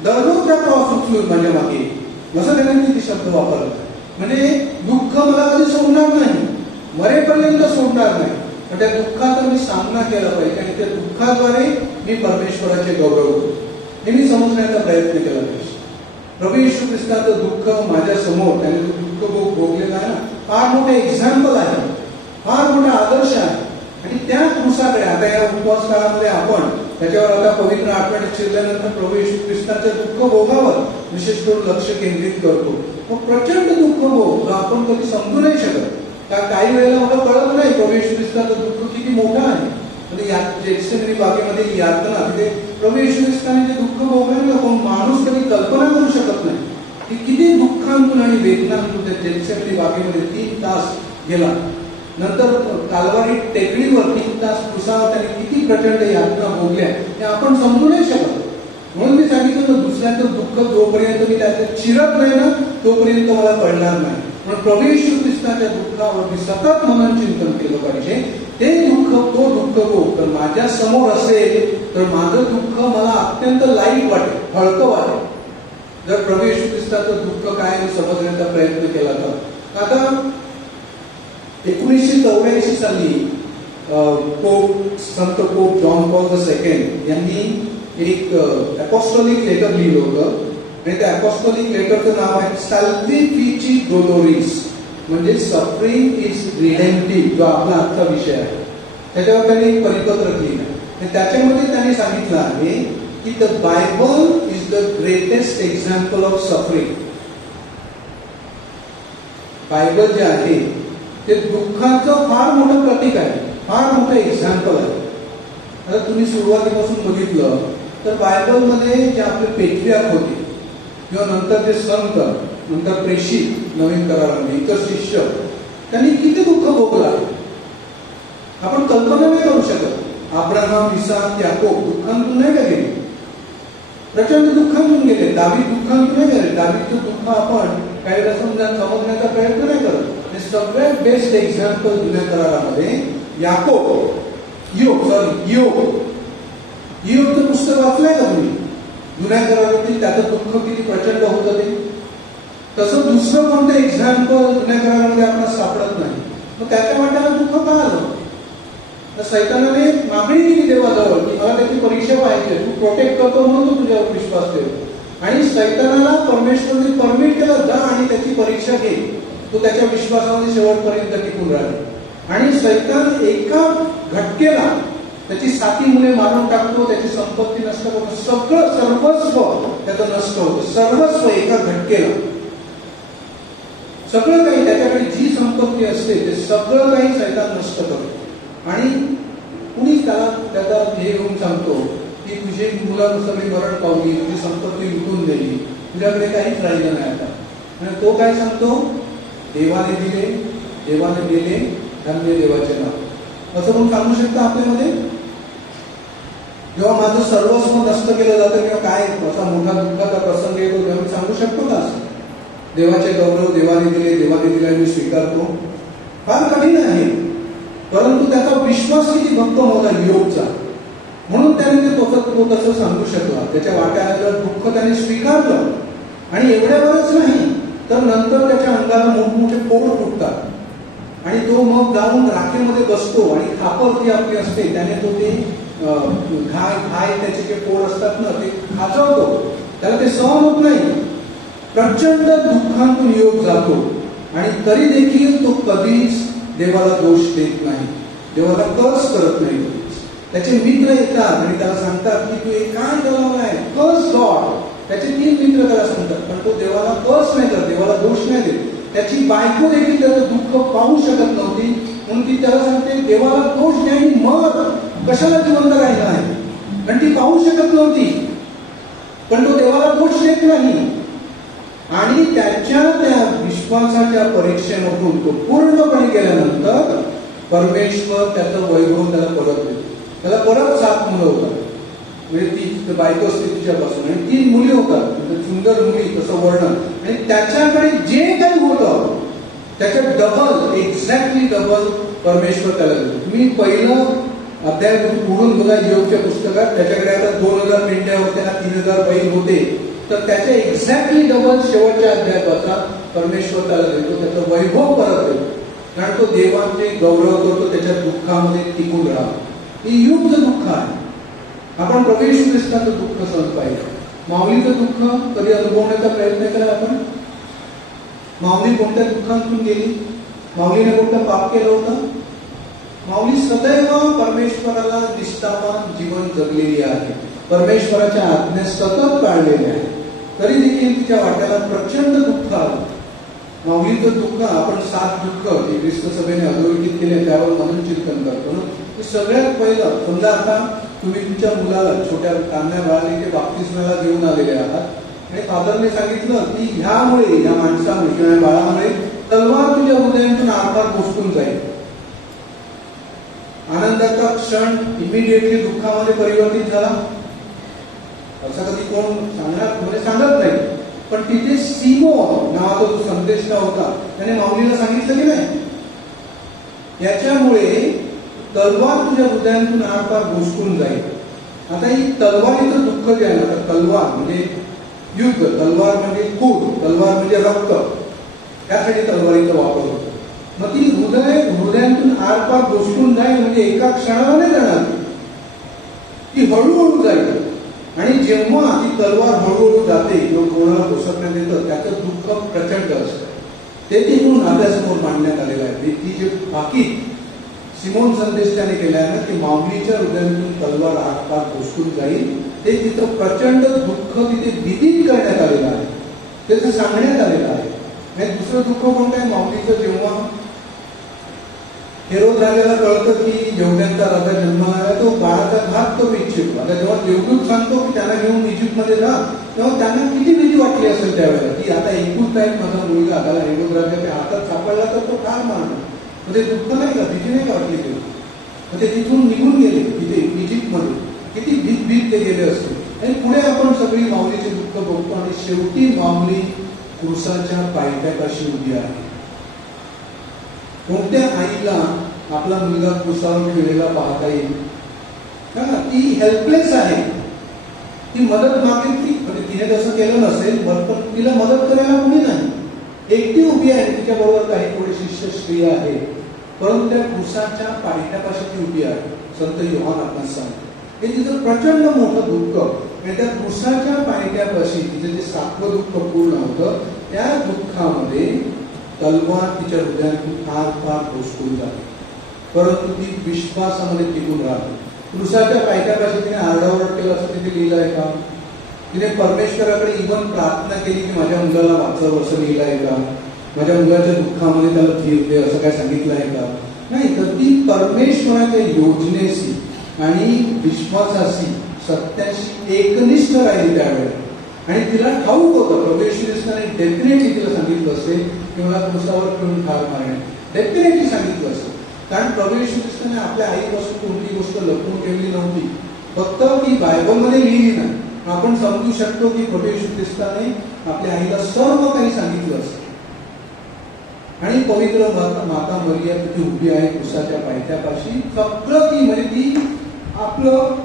दररोजचा क्रॉस उचलून माझ्या मागे. असं त्याने किती शब्द वापरला. म्हणजे दुःख मला कधी सोडणार नाही, मरेपर्यंत सोडणार नाही. पण त्या दुःखाचा मी सामना केला पाहिजे आणि त्या दुःखाद्वारे मी परमेश्वराचे गौरव हे मी समजण्याचा प्रयत्न केला पाहिजे. प्रभू येशू ख्रिस्ताचं दुःख माझ्या समोर त्याने दुःख भोगलेलं आहे ना, फार मोठं एक्झाम्पल आहे, फार मोठा आदर्श आहे. आणि त्या क्रूसाकडे आता या उपवास काळामध्ये आपण त्याच्यावर आता पवित्र आठवड्यात शिरल्यानंतर प्रभू येशू ख्रिस्ताचं दुःख भोगावर विशेष करून लक्ष केंद्रित करतो. मग प्रचंड दुःख भोग आपण कधी समजू नाही शकत. का काही वेळेला मला कळत नाही प्रभू येशू ख्रिस्ताचं दुःख किती मोठं आहे. म्हणजे या जेथसेमनी बागेमध्ये यातना, तिथे प्रभू येशू ख्रिस्ताने जे दुःख भोगलं कोण माणूस कधी कल्पना करू शकत नाही की किती दुःखांतून आणि वेदनांतून त्या जेथसेमनी बागेमध्ये 3 तास गेला. नंतर कालवारी टेकडीवर 3 तास क्रुसावर त्याने किती प्रचंड यातना भोगल्या हे आपण समजू नाही शकत. म्हणून मी सांगितलं ना, दुसऱ्याचं दुःख जोपर्यंत मी त्याचं चिरत नाही ना तोपर्यंत मला कळणार नाही. म्हणून प्रभू येशू ख्रिस्ताच्या दुःखावर मी सतत मनन चिंतन केलं पाहिजे. ते दुःख, तो दुःख तर माझ्या समोर असेल तर माझं दुःख मला अत्यंत लाईट वाटेल, हलकं वाटेल. जर प्रभू येशू ख्रिस्ताचं दुःख काय हे समजण्याचा प्रयत्न केला तर. आता 1984 साली संत पोप जॉन पॉल II यांनी एक अपॉस्टोलिक लेटर लिहिलं होतं आणि त्या अपॉस्टोलिक लेटरचं नाव आहे साल्विफिची डोलोरिस, म्हणजे सफरिंग इज रिडेम्प्टिव्ह, जो आपला आजचा विषय आहे. त्याच्यावर त्यांनी एक परिपत्रक लिहिलं आणि त्याच्यामध्ये त्यांनी सांगितलं आहे की the Bible is the greatest example of suffering. Bible जे आहे ते दुःखाचं फार मोठं प्रतीक आहे, फार मोठं एक्झाम्पल आहे. आता तुम्ही सुरुवातीपासून बघितलं तर बायबलमध्ये जे आपले पेट्रियार्क होते किंवा नंतर जे संत, नंतर प्रेषित नवीन करारामध्ये इतर शिष्य, त्यांनी किती दुःख भोगला आपण कल्पना नाही करू शकत. अब्राहम, इसाक, याकोब दुःखांतून नाही का गेले, प्रचंड दुःखांतून गेले. दावीद दुःखांतून नाही गेले. दावीदचं दुःख आपण काही वेळा समजण्याचा प्रयत्न नाही करत. सगळ्यात बेस्ट एक्झाम्पल जुन्या करारामध्ये ईयोबचं पुस्तक वाचलंय का तुम्ही? जुन्या करारातील त्याचं दुःख किती प्रचंड होतं ते. तसं दुसरं कोणतं एक्झाम्पल जुन्या करारामध्ये आपल्याला सापडत नाही. मग त्याच्या वाट्याला दुःख का आलं? तर सैतानाने मागणी केली देवाजवळ की मला त्याची परीक्षा पाहिजे, तू प्रोटेक्ट करतो म्हणून तो तुझ्यावर विश्वास ठेव. आणि सैतानाला परमेश्वरने परमिट केलं, जा आणि त्याची परीक्षा घे. तो त्याच्या विश्वासामध्ये शेवटपर्यंत टिकून राहिले. आणि सैतान एका घटकेला त्याची 7 मुले मारून टाकतो, त्याची संपत्ती नष्ट करतो, सगळं सर्वस्व त्याचं नष्ट होतं. सर्वस्व एका घटकेला, सगळं काही त्याच्याकडे जी संपत्ती असते ते सगळं काही सैतान नष्ट करतो. आणि कुणीच त्याला त्याचा हे घेऊन सांगतो की तुझी मुलं सगळी मरण पावली, तुझी संपत्ती लुटून दिली, तुझ्याकडे काहीच राहिलं नाही आता. आणि तो काय सांगतो? देवाने दिले, देवाने दिले, धन्य देवाचे नाव, असं पण सांगू शकता आपल्यामध्ये. जेव्हा माझं सर्वस्व नष्ट केलं जातं किंवा काय असा मोठा दुःखाचा प्रसंग येतो तेव्हा मी सांगू शकतो का असं? देवाचे गौरव देवाने दिले, देवाने दिले मी स्वीकारतो. फार कठीण आहे, परंतु त्याचा विश्वास किती भक्कम होता ईयोबचा, म्हणून त्याने तो तसं सांगू शकला. त्याच्या वाट्याला दुःख त्याने स्वीकारलं. आणि एवढ्यावरच नाही तर नंतर त्याच्या अंगाला मोठमोठे फोड फुटतात आणि तो मग जाऊन राखेमध्ये बसतो आणि खापर जी आपली असते त्याने तो ते घाय त्याचे जे फोड असतात ना ते खाजवतो. त्याला ते सहन होत नाही. प्रचंड दुःखातून ईयोब जातो आणि तरी देखील तो कधीच देवाला दोष देत नाही, देवाला कर्स करत नाही. त्याचे मित्र येतात आणि त्याला सांगतात की तू हे काय केलं, कर्स गॉड. त्याचे 3 मित्र त्याला सांगतात, पण तो देवाला कर्स नाही करत, देवाला दोष नाही देत. त्याची बायको देखील त्याचं दुःख पाहू शकत नव्हती, म्हणून ती त्याला सांगते देवाला दोष नाही, मर, कशाला जिवंत राहिला आहे. कारण ती पाहू शकत नव्हती, पण तो देवाला दोष देत नाही. आणि त्याच्या त्या विश्वासाच्या परीक्षेमधून तो पूर्णपणे गेल्यानंतर परमेश्वर त्याचं वैभव त्याला परत देतो. त्याला परत 7 मुलं होतात, म्हणजे ती बायको असते तिच्यापासून, आणि 3 मुली होतात, सुंदर मुली तसं वर्णन. आणि त्याच्याकडे जे काही होतं त्याच्या डबल, एक्झॅक्टली डबल परमेश्वर त्याला देतो. तुम्ही पहिलं अध्याय पुढून बघा ईयोबच्या पुस्तकात, त्याच्याकडे आता 2000 मेंढ्या होत्या, 3000 बैल होते, तर त्याच्या एक्झॅक्टली डबल शेवटच्या अध्यायाचा परमेश्वर त्याला देतो, त्याचं वैभव परत देतो. कारण तो देवाचे गौरव करतो, त्याच्या दुःखामध्ये टिकून राहतो. हे ईयोबचं दुःख आहे. आपण प्रभू येशू ख्रिस्ताचं दुःख सहन पाहिजे. माऊलीचं दुःख कधी अनुभवण्याचा प्रयत्न केला आपण? माऊली कोणत्या दुःखातून गेली? माऊलीने कोणतं पाप केलं होतं? माऊली सदैव परमेश्वराला निष्ठावान जीवन जगलेली आहे, परमेश्वराच्या आज्ञा सतत पाळलेल्या आहे. तरी देखील तिच्या वाट्याला प्रचंड दुःख आलं. माऊलीचं दुःख आपण 7 दुःख जे ख्रिस्त सभेने अधोरेखित केले त्यावर मनन चिंतन करतो ना. की सगळ्यात पहिलं समजा आता तुम्ही तुमच्या मुलाला छोट्या कान्या बाळाला इथे बाप्तिस्माला घेऊन आलेले आहात आणि फादरने सांगितलं की ह्यामुळे या माणसामुळे किंवा या बाळामुळे तलवार तुझ्या हृदयातून आरपार घुसकून जाईल. आनंदाचा क्षण इमिडिएटली दुःखामध्ये परिवर्तित झाला असं कधी कोण सांगणार म्हणजे सांगत नाही. पण तिथे सिमोन नावाचा जो संदेष्टा होता त्याने माऊलीला सांगितलं की नाही याच्यामुळे तलवार तुझ्या हृदयातून आरपार घुसकून जाईल. आता ही तलवारीचं दुःख जे आहे ना, तलवार म्हणजे युद्ध, तलवार म्हणजे खून, तलवार म्हणजे रक्त, त्यासाठी तलवारीचा वापर होतो. मग ती हृदयातून आरपार घुसकून जाईल म्हणजे एका क्षणाने जाणार, ती हळूहळू जाईल. आणि जेव्हा ती तलवार हळूहळू जाते किंवा कोणाला घुसकण्यात येतं त्याचं दुःख प्रचंड असतं. ते तिथून आपल्यासमोर मांडण्यात आलेलं आहे. ती जे बाकी सिमोन संदेशाने केलं आहे ना की माऊलीच्या हृदयातून तलवार आरपार घुसकून जाईल, ते तिथं प्रचंड दुःख तिथे विदित करण्यात आलेलं आहे, त्याचं सांगण्यात आलेलं आहे. आणि दुसरं दुःख कोणतं आहे माऊलीचं, जेव्हा हेरोद राजाला कळतं की यहुद्यांचा राजा जन्माला आला, तो बाळाचा घात करू इच्छितो. आता जेव्हा देवदूत सांगतो की त्यांना घेऊन इजिप्तमध्ये जा, तेव्हा त्यांना किती भीती वाटली असेल त्यावेळेला की आता एकुलता एक माझा मुलगा त्याला हेरोद राजाच्या हातात सापडला तर तो ठार मारणार. म्हणजे दुःख नाही का, भीती नाही का वाटली ते. मग ते तिथून निघून गेले तिथे इजिप्तमध्ये, किती भीत ते गेले असते. आणि पुढे आपण सगळी माऊलीचे दुःख बघतो आणि शेवटी माऊली क्रूसाच्या पायथ्यापाशी उभी आहे. कोणत्या आईला आपला मुलगा क्रूसावर ठेवलेला पाहता येईल? ती हेल्पलेस आहे, ती मदत मागेल ती, म्हणजे तिने तसं केलं नसेल पण तिला मदत करायला कोणी नाही, एकटी उभी आहे. तिच्या बरोबर काही थोडी शिष्य स्त्री आहे, परंतु त्या क्रूसाच्या पायथ्यापाशी ती उभी आहे. संत योहान आपणास सांगतो हे तिचं प्रचंड मोठं दुःख. आणि त्या क्रूसाच्या पायथ्यापाशी तिचं जे 7वं दुःख पूर्ण होतं, त्या दुःखामध्ये तलवार तिच्या हृदयातून आरपार घुसकून जाते, परंतु ती विश्वासामध्ये टिकून राहते. क्रूसाच्या पायथ्यापाशी तिने आरडाओरड केलं असं तिथे लिहिलं आहे का? तिने परमेश्वराकडे इव्हन प्रार्थना केली की माझ्या मुलाला वाचव असं लिहिलं आहे का? माझ्या मुलाच्या दुःखामध्ये त्याला धीर दे असं काय सांगितलं आहे का? नाही. तर ती परमेश्वराच्या योजनेशी आणि विश्वासाशी सत्याशी एकनिष्ठ राहिली त्यावेळेला. आणि तिला ठाऊक होतं प्रभू येशू ख्रिस्ताने डेफिनेटली तिला सांगितलं असेल की मला क्रूसावर ठेवून ठार मारणे, डेफिनेटली सांगितलं असेल. कारण प्रभू येशू ख्रिस्ताने आपल्या आईपासून कोणती गोष्ट लपवून ठेवली नव्हती, फक्त ती बायबलमध्ये लिहिली नाही. आपण समजू शकतो की प्रभू येशू ख्रिस्ताने आपल्या आईला सर्व काही सांगितलं असेल. आणि पवित्र माता मरिया तिथे उभी आहे क्रूसाच्या पायथ्यापाशी. फक्त ती म्हणजे ती आपलं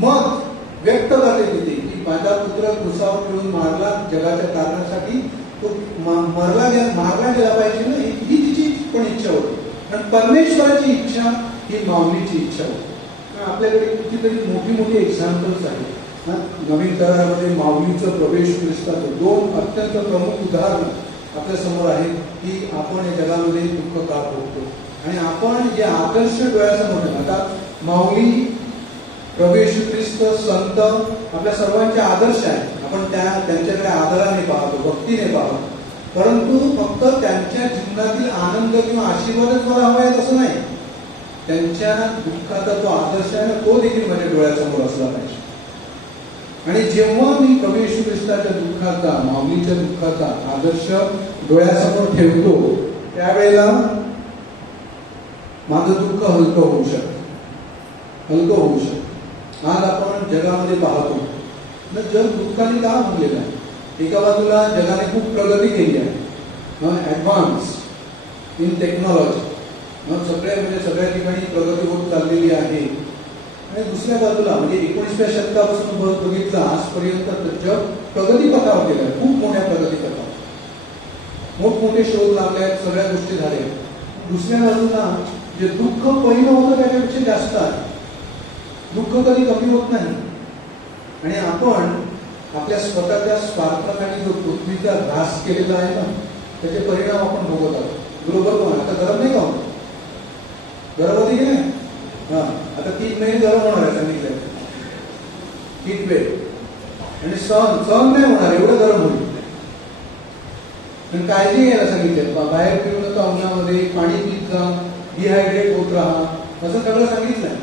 मत व्यक्त करते तिथे की माझा पुत्र क्रूसावर ठेवून मारला जगाच्या कारणासाठी, तो मारला गेला पाहिजे ना, ही तिची पण इच्छा होती. आणि परमेश्वराची इच्छा ही माऊलीची इच्छा होती. आपल्याकडे कितीतरी मोठी एक्झाम्पल्स आहेत. नवीन करारामध्ये माऊलीचं प्रवेश ख्रिस्ताचं 2 अत्यंत प्रमुख उदाहरणं आपल्या समोर आहेत की आपण या जगामध्ये दुःख का भोगतो आणि आपण जे आदर्श डोळ्यासमोर ठेवतो. आता माऊली, प्रभू येशू ख्रिस्त, संत आपल्या सर्वांचे आदर्श आहेत. आपण त्यांच्याकडे आदराने पाहतो, भक्तीने पाहतो, परंतु फक्त त्यांच्या जीवनातील आनंद किंवा आशीर्वादच मला हवा आहे असं नाही. त्यांच्या दुःखाचा जो आदर्श आहे ना, तो देखील माझ्या डोळ्यासमोर असला पाहिजे. आणि जेव्हा मी प्रभू येशू ख्रिस्ताच्या दुःखाचा, माऊलीच्या दुःखाचा आदर्श डोळ्यासमोर ठेवतो, त्यावेळेला माझं दुःख हलकं होऊ शकतं. आज आपण जगामध्ये पाहतो ना, जग दुःखाने का भरलेलं आहे. एका बाजूला जगाने खूप प्रगती केली आहे, ऍडव्हान्स इन टेक्नॉलॉजी, सगळ्या ठिकाणी प्रगती होत चाललेली आहे. आणि दुसऱ्या बाजूला म्हणजे 19व्या शतकापासून बघितलं आजपर्यंत जग प्रगतीपथावर गेलं आहे, खूप मोठ्या प्रगतीपथावर, मोठमोठे शोध लागले आहेत, सगळ्या गोष्टी झाल्या. दुसऱ्या बाजूला जे दुःख पहिलं होतं त्याच्यापेक्षा जास्त आहे. दुःख कधी कमी होत नाही. आणि आपण आपल्या स्वतःच्या स्वार्थासाठी जो पृथ्वीचा ऱ्हास केलेला आहे ना, त्याचे परिणाम आपण भोगत आहोत. बरोबर पण आता गरम नाही का होत? गरम होती की नाही? आता 3 महिने गरम होणार आहे सांगितलं, हीट वेव्ह, आणि सहन नाही होणार, एवढं गरम होईल. काळजी घ्यायला सांगितलं, बाहेर फिरू नका, उन्हामध्ये पाणी पीत जा, डिहायड्रेट होत राहा. असं सगळं सांगितलंय.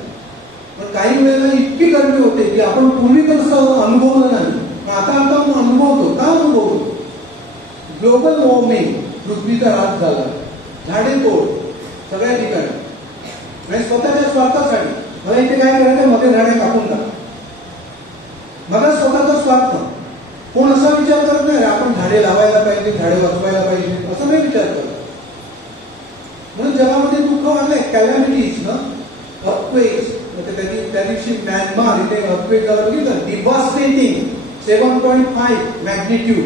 पण काही वेळेला इतकी गर्दी होते की आपण पूर्वी तसं अनुभवलं नाही, पण आता आपण अनुभवतो. का अनुभवतो? ग्लोबल वॉर्मिंग, पृथ्वीचा ऱ्हास झाला, झाडे तोड सगळ्या ठिकाणी आणि स्वतःच्या स्वार्थासाठी. मला इथे काय करायचं, मध्ये झाडे कापून टाका. मला स्वतःचा स्वार्थ. कोण असा विचार करत नाही आपण झाडे लावायला पाहिजे, झाडे वाचवायला पाहिजे, असं नाही विचार करत. म्हणून जगामध्ये दुःख वाढलंय, कॅलॅमिटीज ना, अर्थक्वेक्स. त्या दिवशी म्यानमार इथे अर्थक्वेक झालं बघितलं, डिव्हास्टेटिंग 7.5 मॅग्निट्यूड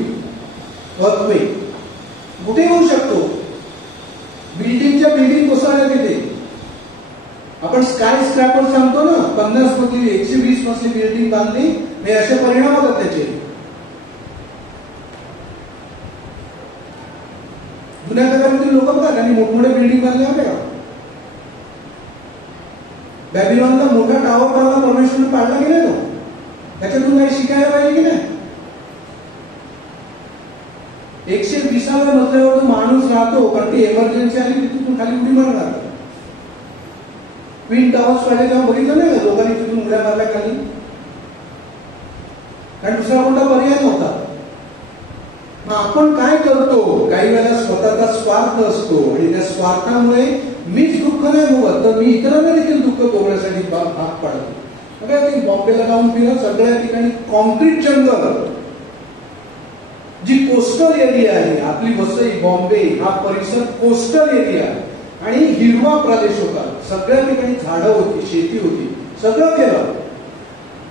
अर्थक्वेक. कुठे होऊ शकतो? बिल्डिंगच्या बिल्डिंग कोसळल्या तिथे. आपण स्काय स्क्रॅपर सांगतो ना, 50 मजली 120 मजली बिल्डिंग बांधली, हे असे परिणाम होतात त्याचे. जुन्या काळातील लोक बघा त्यांनी मोठमोठे बिल्डिंग बांधले होते का? बॅबिलॉनला मोठा टावर काढला, परमेश्वर पाडला की नाही तो? त्याच्यातून काही शिकायला पाहिजे की नाही? 120व्या मजल्यावर जो माणूस राहतो, कारण ती एमर्जन्सी आली तिथून खाली उडी मारणार. ट्विन टावर्स पाहिजे तेव्हा बघितलं नाही का लोकांनी तिथून उड्या मारल्या खाली? कारण दुसरा कोणता पर्याय नव्हता. मग आपण काय करतो? काही वेळेला स्वतःचा स्वार्थ असतो आणि त्या स्वार्थामुळे मीच दुःख नाही भोगत, तर मी इतरांना देखील दुःख भोगण्यासाठी भाग पाडतो. बघा ते बॉम्बेला जाऊन फिरत सगळ्या ठिकाणी कॉन्क्रीट जंगल, जी कोस्टल एरिया आहे आपली वसई बॉम्बे हा परिसर कोस्टल एरिया आणि हिरवा प्रदेश होता. सगळ्या ठिकाणी झाडं होती, शेती होती, सगळं केलं.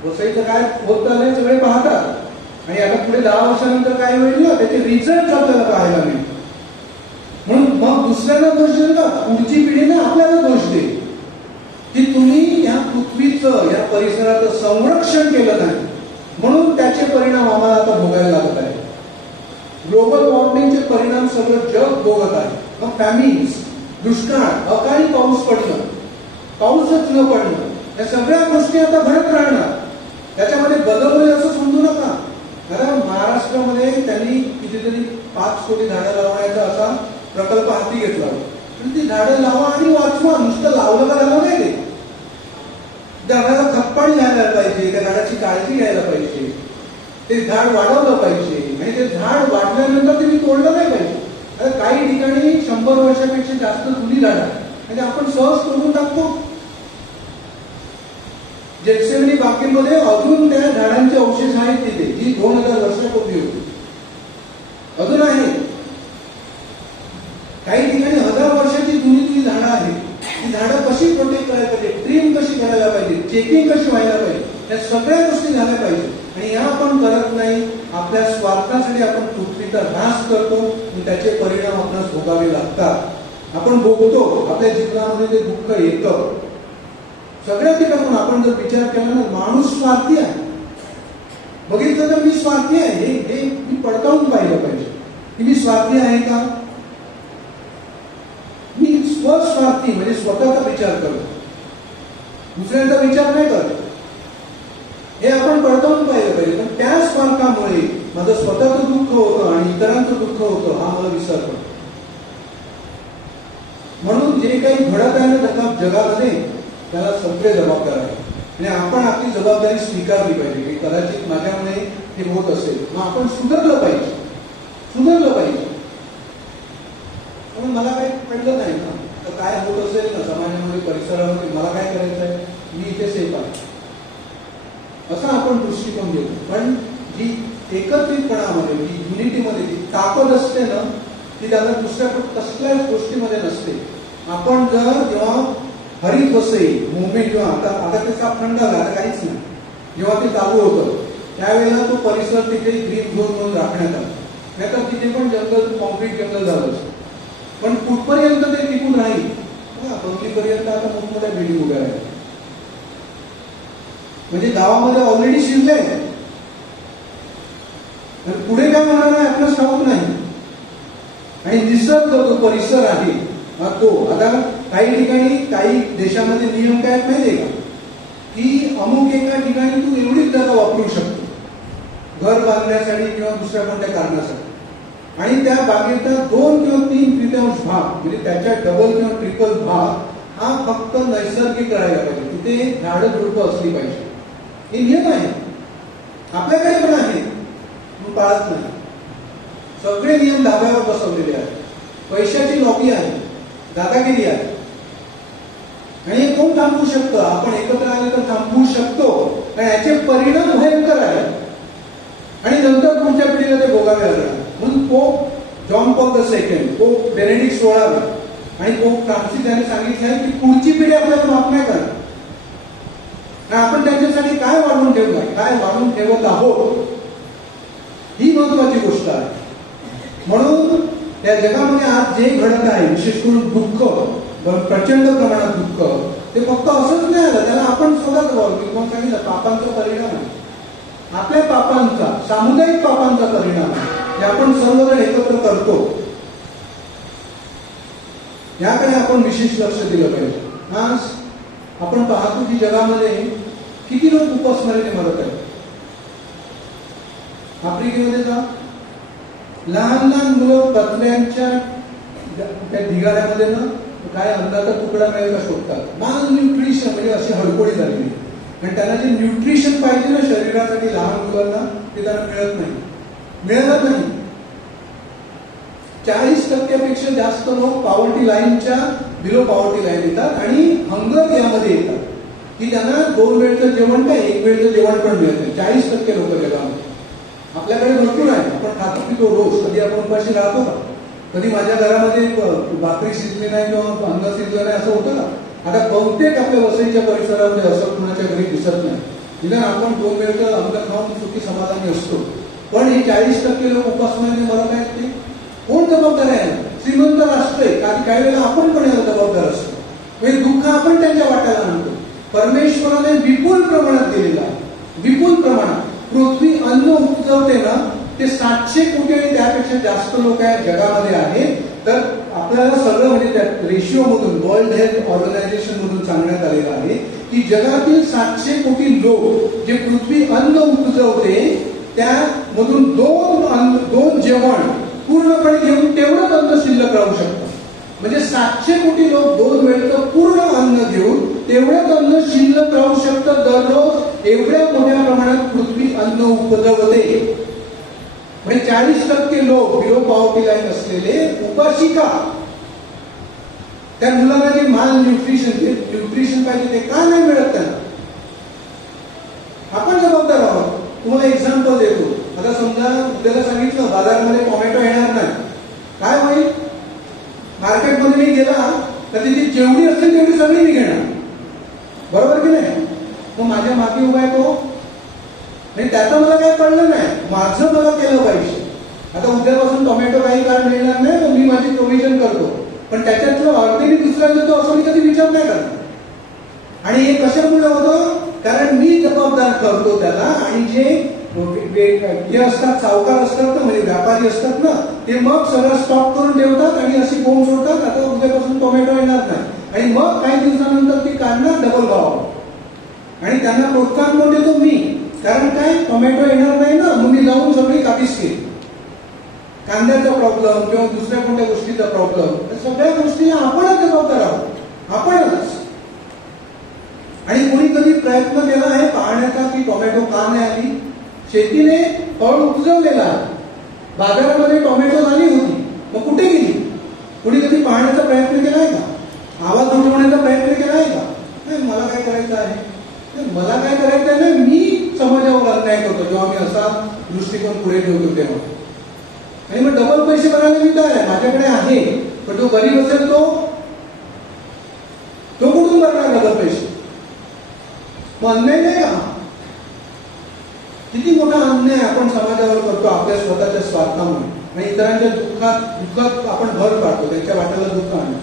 वसईचं काय होत चाललंय सगळे पाहतात. आणि आता पुढे 10 वर्षानंतर काय होईल ना, त्याचे रिझल्ट आपल्याला पाहायला मिळेल. म्हणून मग दुसऱ्यांना दोष देईल का? पुढची पिढी ना आपल्याला दोष देईल की तुम्ही या पृथ्वीचं, या परिसराचं संरक्षण केलं नाही, म्हणून त्याचे परिणाम आम्हाला आता भोगायला लागत आहे. ग्लोबल वॉर्मिंगचे परिणाम सगळं जग भोगत आहे. मग फॅमिन्स, दुष्काळ, अकाळी पाऊस पडणं, पाऊसच न पडणं, या सगळ्या गोष्टी आता घडत राहणार. त्याच्यामध्ये बदल होईल असं समजू नका. कारण महाराष्ट्रामध्ये त्यांनी कितीतरी 5 कोटी झाडं लावण्याचा असा प्रकल्प हाती घेतला. पण ती झाडं लावा आणि वाचवा, नुसतं लावलं का झालं नाही ते. त्या झाडाला खतपाणी घ्यायला पाहिजे, त्या झाडाची काळजी घ्यायला पाहिजे, ते झाड वाढवलं पाहिजे आणि ते झाड वाढल्यानंतर तुम्ही तोडलं नाही पाहिजे. आता काही ठिकाणी 100 वर्षापेक्षा जास्त जुनी झाडं म्हणजे आपण सहज तोडून टाकतो. जेटसेमनी बागेमध्ये अजून त्या झाडांचे अवशेष आहेत तिथे, जी 2000 वर्षापूर्वी होती, अजून आहे. काही ठिकाणी 1000 वर्षाची जुनी जी झाडं आहेत, ती झाडं कशी प्रोटेक्ट करायला पाहिजे, ट्रिम कशी करायला पाहिजे, चेकिंग कशी व्हायला पाहिजे, या सगळ्या गोष्टी झाल्या पाहिजे. आणि या आपण करत नाही. आपल्या स्वार्थासाठी आपण पृथ्वीचा ऱ्हास करतो आणि त्याचे परिणाम आपल्याला भोगावे लागतात. आपण भोगतो, आपल्या जीवनामध्ये ते दुःख येतं. सगळ्या ठिकाणून आपण जर विचार केला ना, माणूस स्वार्थी आहे. बघितलं तर मी स्वार्थी आहे, हे मी पडताळून पाहिलं पाहिजे की मी स्वार्थी आहे का? मी स्वस्वार्थी म्हणजे स्वतःचा विचार करतो, दुसऱ्यांचा विचार नाही करत. हे आपण पडताळून पाहिलं पाहिजे. पण त्या स्वार्थामुळे माझं स्वतःचं दुःख होतं आणि इतरांचं दुःख होतं, हा मला विसर पडतो. म्हणून जे काही घडत आहे ना जगामध्ये, त्याला सगळे जबाबदार आहे आणि आपण आपली जबाबदारी स्वीकारली पाहिजे की कदाचित माझ्यामुळे हे होत असेल, मग आपण सुधारलं पाहिजे, सुधारलं पाहिजे. म्हणून मला काही पडलं नाही ना, तर काय होत असेल ना समाजामध्ये, परिसरामध्ये, मला काय करायचं आहे, मी इथे सेफ आहे, असा आपण दृष्टिकोन घेतो. पण जी एकत्रितपणामध्ये, जी युनिटीमध्ये जी ताकद असते ना, ती त्याला दुसऱ्या कसल्याच गोष्टीमध्ये नसते. आपण जर जेव्हा हरित वसई मुंबई जेव्हा आता त्याचा थंड झाला, आता काहीच नाही, जेव्हा ते चालू होतं त्यावेळेला तो परिसर तिथे ग्रीन झोन म्हणून राखण्यात आला. नाहीतर तिथे पण जंगल, कॉन्क्रीट जंगल झालं. पण कुठपर्यंत ते टिकून राहील? बंगलीपर्यंत आता मोठमोठ्या बिल्डिंग उभ्या आहेत. म्हणजे गावामध्ये ऑलरेडी शिरले, पुढे काय होणार आहे आपल्याला ठाऊक नाही. आणि निसर्ग जो परिसर आहे तो आता काही ठिकाणी, काही देशामध्ये नियम काय माहितीये का, की अमुक एका ठिकाणी तू एवढीच जागा वापरू शकतो घर बांधण्यासाठी किंवा दुसऱ्या कोणत्या कारणासाठी, आणि त्या बागेचा 2 किंवा 3 तृतीयांश भाग म्हणजे त्याच्या डबल किंवा ट्रिपल भाग हा फक्त नैसर्गिक राहायला पाहिजे, तिथे झाडं झुडपं असली पाहिजे. हे नियम आहे, आपल्याकडे पण आहे, पण पाळत नाही. सगळे नियम धाब्यावर बसवलेले आहेत. पैशाची लॉबी आहे, दादागिरी आहे. आणि हे कोण थांबवू शकतं? आपण एकत्र आले तर थांबवू शकतो, पण याचे परिणाम भयंकर आहेत आणि नंतर पुढच्या पिढीला ते भोगावे लागणार. म्हणून pope John Paul II, pope Benedict XVI आणि पोप फ्रान्सिस यांनी सांगितलं आहे की पुढची पिढी आपल्याला माफ नाही करणार. आपण त्यांच्यासाठी काय वाढवून ठेवलं, काय वाढवून ठेवत आहोत, ही महत्वाची गोष्ट आहे. म्हणून या जगामध्ये आज जे घडत आहे, विशेष करून दुःख, प्रचंड प्रमाणात दुःख, ते फक्त असंच नाही आलं, त्याला आपण स्वतः जबाबदार. सांगितलं पापांचा परिणाम आहे, आपल्या पापांचा, सामुदायिक पापांचा परिणाम आहे, जे आपण सर्वजण एकत्र करतो. याकडे आपण विशेष लक्ष दिलं पाहिजे. आज आपण पाहतो की जगामध्ये किती लोक उपासमारीने मरत आहेत. आफ्रिकेमध्ये जा, लहान लहान मुलं पत्र्यांच्या त्या ढिगाऱ्यामध्ये ना काय अन्नाचा तुकडा मिळेल का शोधतात. माल न्यूट्रिशन म्हणजे अशी हडकोडी झालेली, आणि त्यांना जे न्यूट्रिशन पाहिजे ना शरीरासाठी लहान मुलांना, ते त्यांना मिळत नाही. 40% जास्त लोक पॉवर्टी लाईनच्या बिलो पॉवर्टी लाईन येतात आणि हंगर यामध्ये येतात की त्यांना 2 वेळचं जेवण काय 1 वेळचं जेवण पण मिळत नाही. 40% लोक जगामध्ये. आपल्याकडे भरपूर आहे, आपण खातो पितो रोज. कधी आपण उपाशी राहतो का? कधी माझ्या घरामध्ये भाकरी शिजली नाही किंवा अन्न शिजलं नाही असं होतं का? आता बहुतेक आपल्या वसईच्या परिसरामध्ये असं कुणाच्या घरी दिसत नाही. निदान आपण 2 वेळचं अन्न खाऊन सुखी समाधानी असतो. पण हे 40% लोक उपासमारीने मरत आहेत. ते कोण जबाबदार आहे? श्रीमंत राष्ट्र आहे. काही वेळेला आपण पण याला जबाबदार असतो. म्हणजे दुःख आपण त्यांच्या वाट्याला आणतो. परमेश्वराने विपुल प्रमाणात दिलेला आहे, विपुल प्रमाणात. पृथ्वी अन्न उपजवते ना, ते 700 कोटी आणि त्यापेक्षा जास्त लोक आहेत जगामध्ये आहेत. तर आपल्याला सगळं म्हणजे त्या रेशिओ मधून, वर्ल्ड हेल्थ ऑर्गनायझेशन मधून सांगण्यात आलेलं आहे की जगातील 700 कोटी लोक जे पृथ्वी अन्न उपजवते त्यामधून 2 जेवण पूर्णपणे घेऊन तेवढंच अन्न शिल्लक राहू शकतं. म्हणजे 700 कोटी लोक 2 वेळचं पूर्ण अन्न घेऊन तेवढंच अन्न शिल्लक राहू शकतं दररोज. एवढ्या मोठ्या प्रमाणात पृथ्वी अन्न उपजवते. म्हणजे 40% लोक बिलो पॉवर्टी लाईन असलेले उपाशी का? त्या मुलांना जे माल न्यूट्रिशन पाहिजे ते का नाही मिळत त्यांना? आपण जबाबदार आहोत. तुम्हाला एक्झाम्पल देतो. आता समजा उद्याला सांगितलं बाजारामध्ये टोमॅटो येणार नाही, काय होईल? मार्केटमध्ये मी गेला तर त्याची जेवढी असते तेवढी सगळी मी घेणार, बरोबर की नाही? मग माझ्या मागे उभा आहे तो, आणि त्याचं मला काही कळलं नाही, माझं मला केलं पाहिजे. आता उद्यापासून टोमॅटो काही काळ मिळणार नाही, मग मी माझी प्रोव्हिजन करतो, पण त्याच्यातलं ऑर्गॅनिक दुसरा देतो असं मी कधी विचार नाही करणार. आणि हे कशामुळे होतं? कारण मी जबाबदार करतो त्याला. आणि जे असतात सावकार असतात ना, म्हणजे व्यापारी असतात ना, ते मग सगळं स्टॉक करून ठेवतात आणि अशी बोंब सोडतात, आता उद्यापासून टोमॅटो येणार नाही. आणि मग काही दिवसानंतर ती काढणार डबल भाव. आणि त्यांना प्रोत्साहन कोण देतो? मी. कारण काय? टोमॅटो येणार नाही ना, मग मी जाऊन सगळी कापीस केली. कांद्याचा प्रॉब्लेम किंवा दुसऱ्या कोणत्या गोष्टीचा प्रॉब्लेम, सगळ्या गोष्टीला आपणच जबाबदार आहोत, आपणच. आणि कोणी कधी प्रयत्न केला आहे पाहण्याचा की टोमॅटो का नाही आली? शेतीने फळ उपजवलेला आहे, बाजारामध्ये टोमॅटो झाली होती, मग कुठे गेली? कोणी कधी पाहण्याचा प्रयत्न केला आहे का? आवाज उठवण्याचा प्रयत्न केला आहे का? नाही. मला काय करायचं आहे? मला काय करायचं आहे ना, मी समाजावर अन्याय करतो जेव्हा मी असा दृष्टिकोन पुढे ठेवतो तेव्हा. आणि मग डबल पैसे भरायला मी तयार आहे, माझ्याकडे आहे. पण जो गरीब असेल तो कुठून भरणार डबल पैसे? मग अन्याय नाही का? किती मोठा अन्याय आपण समाजावर करतो आपल्या स्वतःच्या स्वार्थामुळे. आणि इतरांच्या दुःखात आपण भर पाडतो, त्यांच्या वाट्याला दुःख आणतो.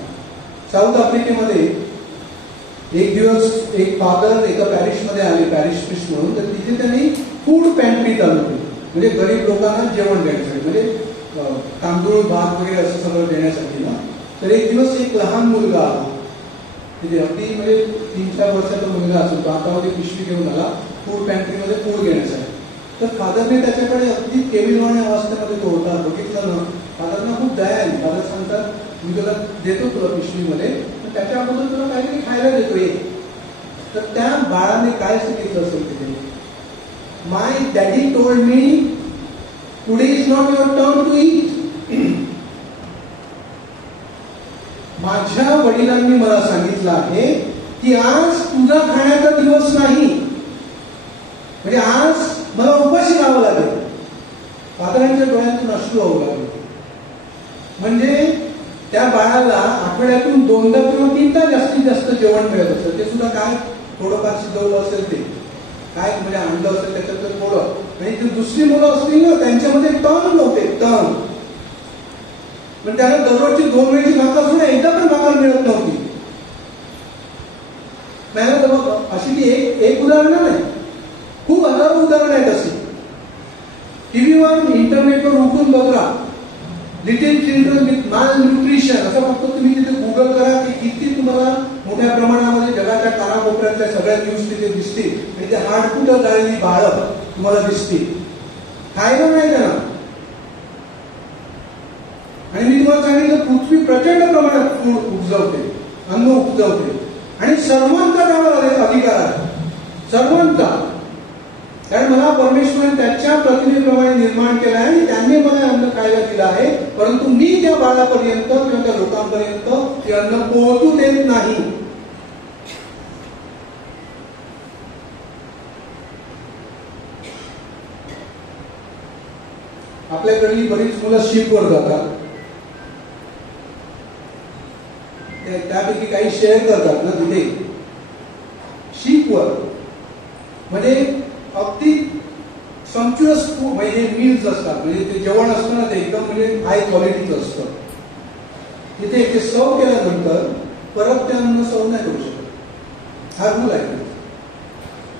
साऊथ आफ्रिकेमध्ये एक दिवस एक फादर एका पॅरिशमध्ये आले, पॅरिश फिश म्हणून. तर तिथे त्यांनी फूड पॅन्ट्री चालू केली, म्हणजे गरीब लोकांना जेवण देण्यासाठी, म्हणजे तांदूळ भात वगैरे असं सगळं देण्यासाठी ना. तर एक दिवस एक लहान मुलगा आला, म्हणजे अगदी म्हणजे 3-4 वर्षाचा मुलगा असेल, तो हातामध्ये पिशवी घेऊन आला फूड पॅन्ट्रीमध्ये फूड घेण्यासाठी. तर फादरने त्याच्याकडे अगदी केविलवाणी अवस्थेमध्ये तो होता, बघितलं ना. फादरना खूप दया आली. फादर सांगतात, मी तुला देतो तुला पिशवीमध्ये, त्याच्याबद्दल तुला काहीतरी खायला देतोय. तर त्या बाळाने काय सांगितलं असेल तिथे, my daddy told me today is not your turn to eat. माझ्या वडिलांनी मला सांगितलं आहे की आज तुझा खाण्याचा दिवस नाही, म्हणजे आज मला उपाशी राहावं लागेल. पातळ्यांच्या डोळ्यातून अश्रू व्हावं लागेल. म्हणजे त्या बाळाला आठवड्यातून 2दा किंवा 3दा जास्तीत जास्त जेवण मिळत असतं. ते सुद्धा काय थोडंफार शिजवलं असेल, ते काय म्हणजे आणलं असेल त्याच्यात थोडं. आणि ती दुसरी मुलं असतील ना, त्यांच्यामध्ये तण नव्हते, तण. पण त्याला दररोजची 2 वेळची भाकर सुद्धा एकदा पण भाकर मिळत नव्हती. अशी ती एक उदाहरणं नाही, खूप हजारो उदाहरणं आहेत अशी. टीव्हीवर इंटरनेटवर उठून बघा, लिटिल चिल्ड्रन विथ माल न्यूट्रिशन असं फक्त तुम्ही तिथे गुगल करा की किती तुम्हाला मोठ्या प्रमाणामध्ये जगाच्या कानाकोपऱ्यातल्या सगळ्या न्यूज तिथे दिसतील. आणि ते हाडकुटं झालेली बाळं तुम्हाला दिसतील. खायला नाही त्यांना. आणि मी तुम्हाला सांगितलं, पृथ्वी प्रचंड प्रमाणात फूड उपजवते, अन्न उपजवते. आणि सर्वांचा त्यावर अधिकार आहे, सर्वांचा. कारण मला परमेश्वराने त्याच्या प्रतिमेप्रमाणे निर्माण केलं आहे आणि त्यांनी मला अन्न खायला दिलं आहे. परंतु मी त्या बाळापर्यंत किंवा त्या लोकांपर्यंत ते अन्न पोहोचू देत नाही. आपल्याकडली बरीच मुलं शिपवर जातात, त्यापैकी काही शेअर करतात ना तिथे शिपवर. म्हणजे अगदी संक्युअस फूड, म्हणजे मील्स असतात, म्हणजे ते जेवण असतं ना ते एकदम म्हणजे हाय क्वालिटीचं असतं. तिथे ते सर्व केल्यानंतर परत ते अन्न सर्व नाही करू शकत, हा रूल आहे.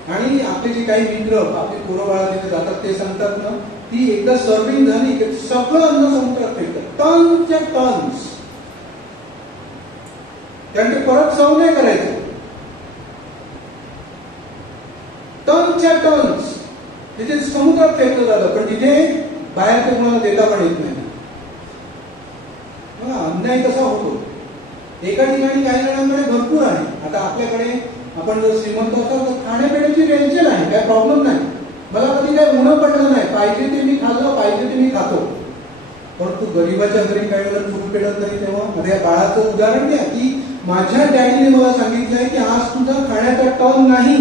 आणि आपले जे काही मित्र आपले पोरं बाळा तिथे जातात ते सांगतात ना, ती एकदा सर्विंग झाली की सगळं अन्न समुद्रात फेकतात, टनच्या टन्स. कारण ते परत सर्व नाही करायचं, टनच्या टन्स तिथे समुद्रात फेकलं जातं. पण तिथे बाहेर ते तुम्हाला देता पण येत नाही. अन्याय कसा होतो. एका ठिकाणी काही जणांकडे भरपूर आहे. आता आपल्याकडे आपण जर श्रीमंत असतो तर खाण्यापिण्याची टेन्शन आहे, काय प्रॉब्लेम नाही. मला कधी काय उणं पडलं नाही, पाहिजे ते मी खाल्लं, पाहिजे ते मी खातो. परंतु गरीबाच्या घरी काही वेळेला फूड पेटत नाही. तेव्हा आता या बाळाचं उदाहरण द्या की माझ्या डॅडीने मला सांगितलंय की आज तुझा खाण्याचा टर्न नाही.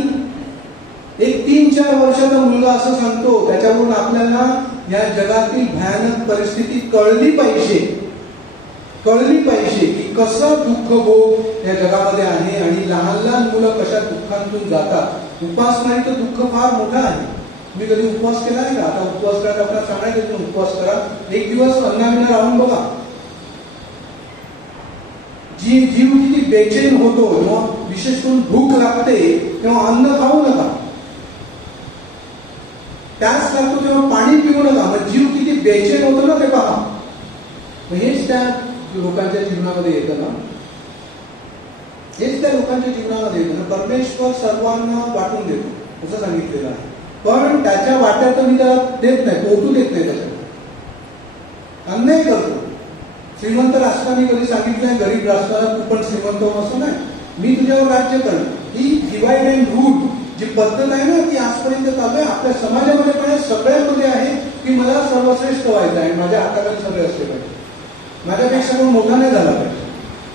एक 3-4 वर्षाचा मुलगा असं सांगतो, त्याच्यावरून आपल्याला या जगातील भयानक परिस्थिती कळली पाहिजे की कसं दुःख भोग या जगामध्ये आहे आणि लहान लहान मुलं कशा दुःखांतून जातात. उपास नाही तर दुःख फार मोठा आहे. तुम्ही कधी उपवास केला आहे का? आता उपवास करायला आपल्याला सांगायचं तुम्ही उपवास करा, 1 दिवस अन्नाविना राहून बघा. जीव किती बेचैन होतो, किंवा विशेष करून भूक लागते तेव्हा अन्न खाऊ नका. त्याच लागतो तेव्हा पाणी पिऊ नका. मग जीव किती बेचैन होतो ना ते पहा. हेच त्या लोकांच्या जीवनामध्ये येतं ना, हेच त्या लोकांच्या जीवनामध्ये येतं ना. परमेश्वर सर्वांना वाटून देतो असं सांगितलेलं आहे, पण त्याच्या वाट्यात मी त्याला देत नाही, पोहोचू देत नाही. त्याच्यात अन्याय करतो. श्रीमंत राष्ट्रांनी कधी सांगितलंय गरीब राष्ट्राला तू पण श्रीमंत हो असं नाही, मी तुझ्यावर राज्य करेन. ही डिवाइड अँड रूल जी पद्धत आहे ना ती आजपर्यंत चालू आहे. आपल्या समाजामध्ये पण सगळ्यांमध्ये आहे की मला सर्वश्रेष्ठ व्हायचं आहे, माझ्या हाताखाली सगळे असले पाहिजे, माझ्यापेक्षा कोण मोठा नाही झाला पाहिजे.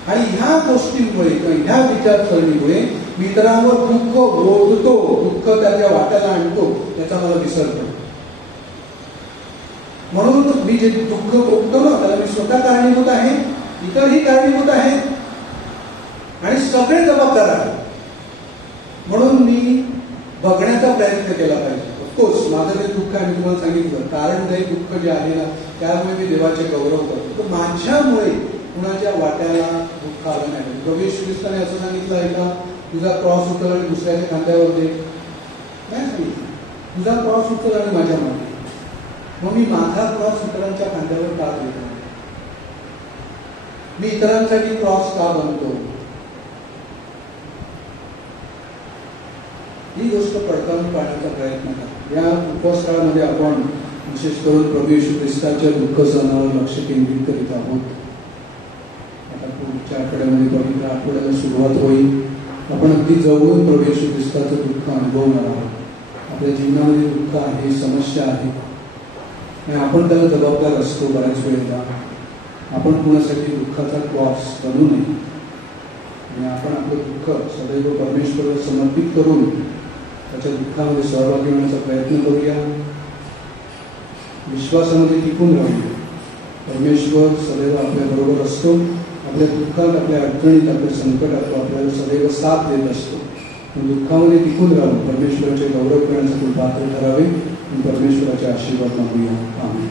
आणि ह्या गोष्टींमुळे किंवा ह्या विचारसरणीमुळे मी इतरांवर दुःख ओढतो, दुःख त्याच्या वाट्याला आणतो, त्याचा मला विसर पडतो. म्हणून मी जे दुःख भोगतो ना त्याला मी स्वतः कारणीभूत आहे, इतरही कारणीभूत आहेत आणि सगळे जबाबदार आहेत. म्हणून मी बघण्याचा प्रयत्न केला पाहिजे. ऑफकोर्स माझं जे दुःख आहे मी तुम्हाला सांगितलं, कारणदायी दुःख जे आहे ना त्यामुळे मी देवाचे गौरव करतो. तर माझ्यामुळे कुणाच्या वाट्याला दुःख आलं नाही. प्रभू येशू ख्रिस्ताने असं सांगितलं आहे का तुझा क्रॉस उचल आणि दुसऱ्याच्या खांद्यावर दे? नाही सांगितलं. तुझा क्रॉस उचल आणि माझ्या मागे. मग मी माझा क्रॉस इतरांच्या खांद्यावर का देतो? मी इतरांसाठी क्रॉस का बनतो? ही गोष्ट पडताळून पाहण्याचा प्रयत्न करा. या उपवास काळामध्ये आपण विशेष करून प्रभू येशू ख्रिस्ताच्या दुःख सणावर लक्ष केंद्रित करीत आहोत. आता पुढच्या आठवड्यामध्ये पवित्र आठवड्याला सुरुवात होईल. आपण अगदी जवळून प्रभू येशू ख्रिस्ताचं दुःख अनुभवणार आहोत. आपल्या जीवनामध्ये दुःख आहे, समस्या आहे आणि आपण त्याला जबाबदार असतो. बऱ्याच वेळेला आपण कुणासाठी दुःखाचा क्रॉस बनू नये आणि आपण आपलं दुःख सदैव परमेश्वराला समर्पित करून त्याच्या दुःखामध्ये सहभागी होण्याचा प्रयत्न करूया. विश्वासामध्ये टिकून राहूया. परमेश्वर सदैव आपल्याबरोबर असतो. आपल्या दुःखात, आपल्या अडचणीत, आपल्या संकटात आपल्याला सदैव साथ देत असतो. दुःखामध्ये टिकून राहून परमेश्वराचे गौरव करण्यासाठी पात्र ठरावे आणि परमेश्वराचे आशीर्वाद मागूया. आमेन.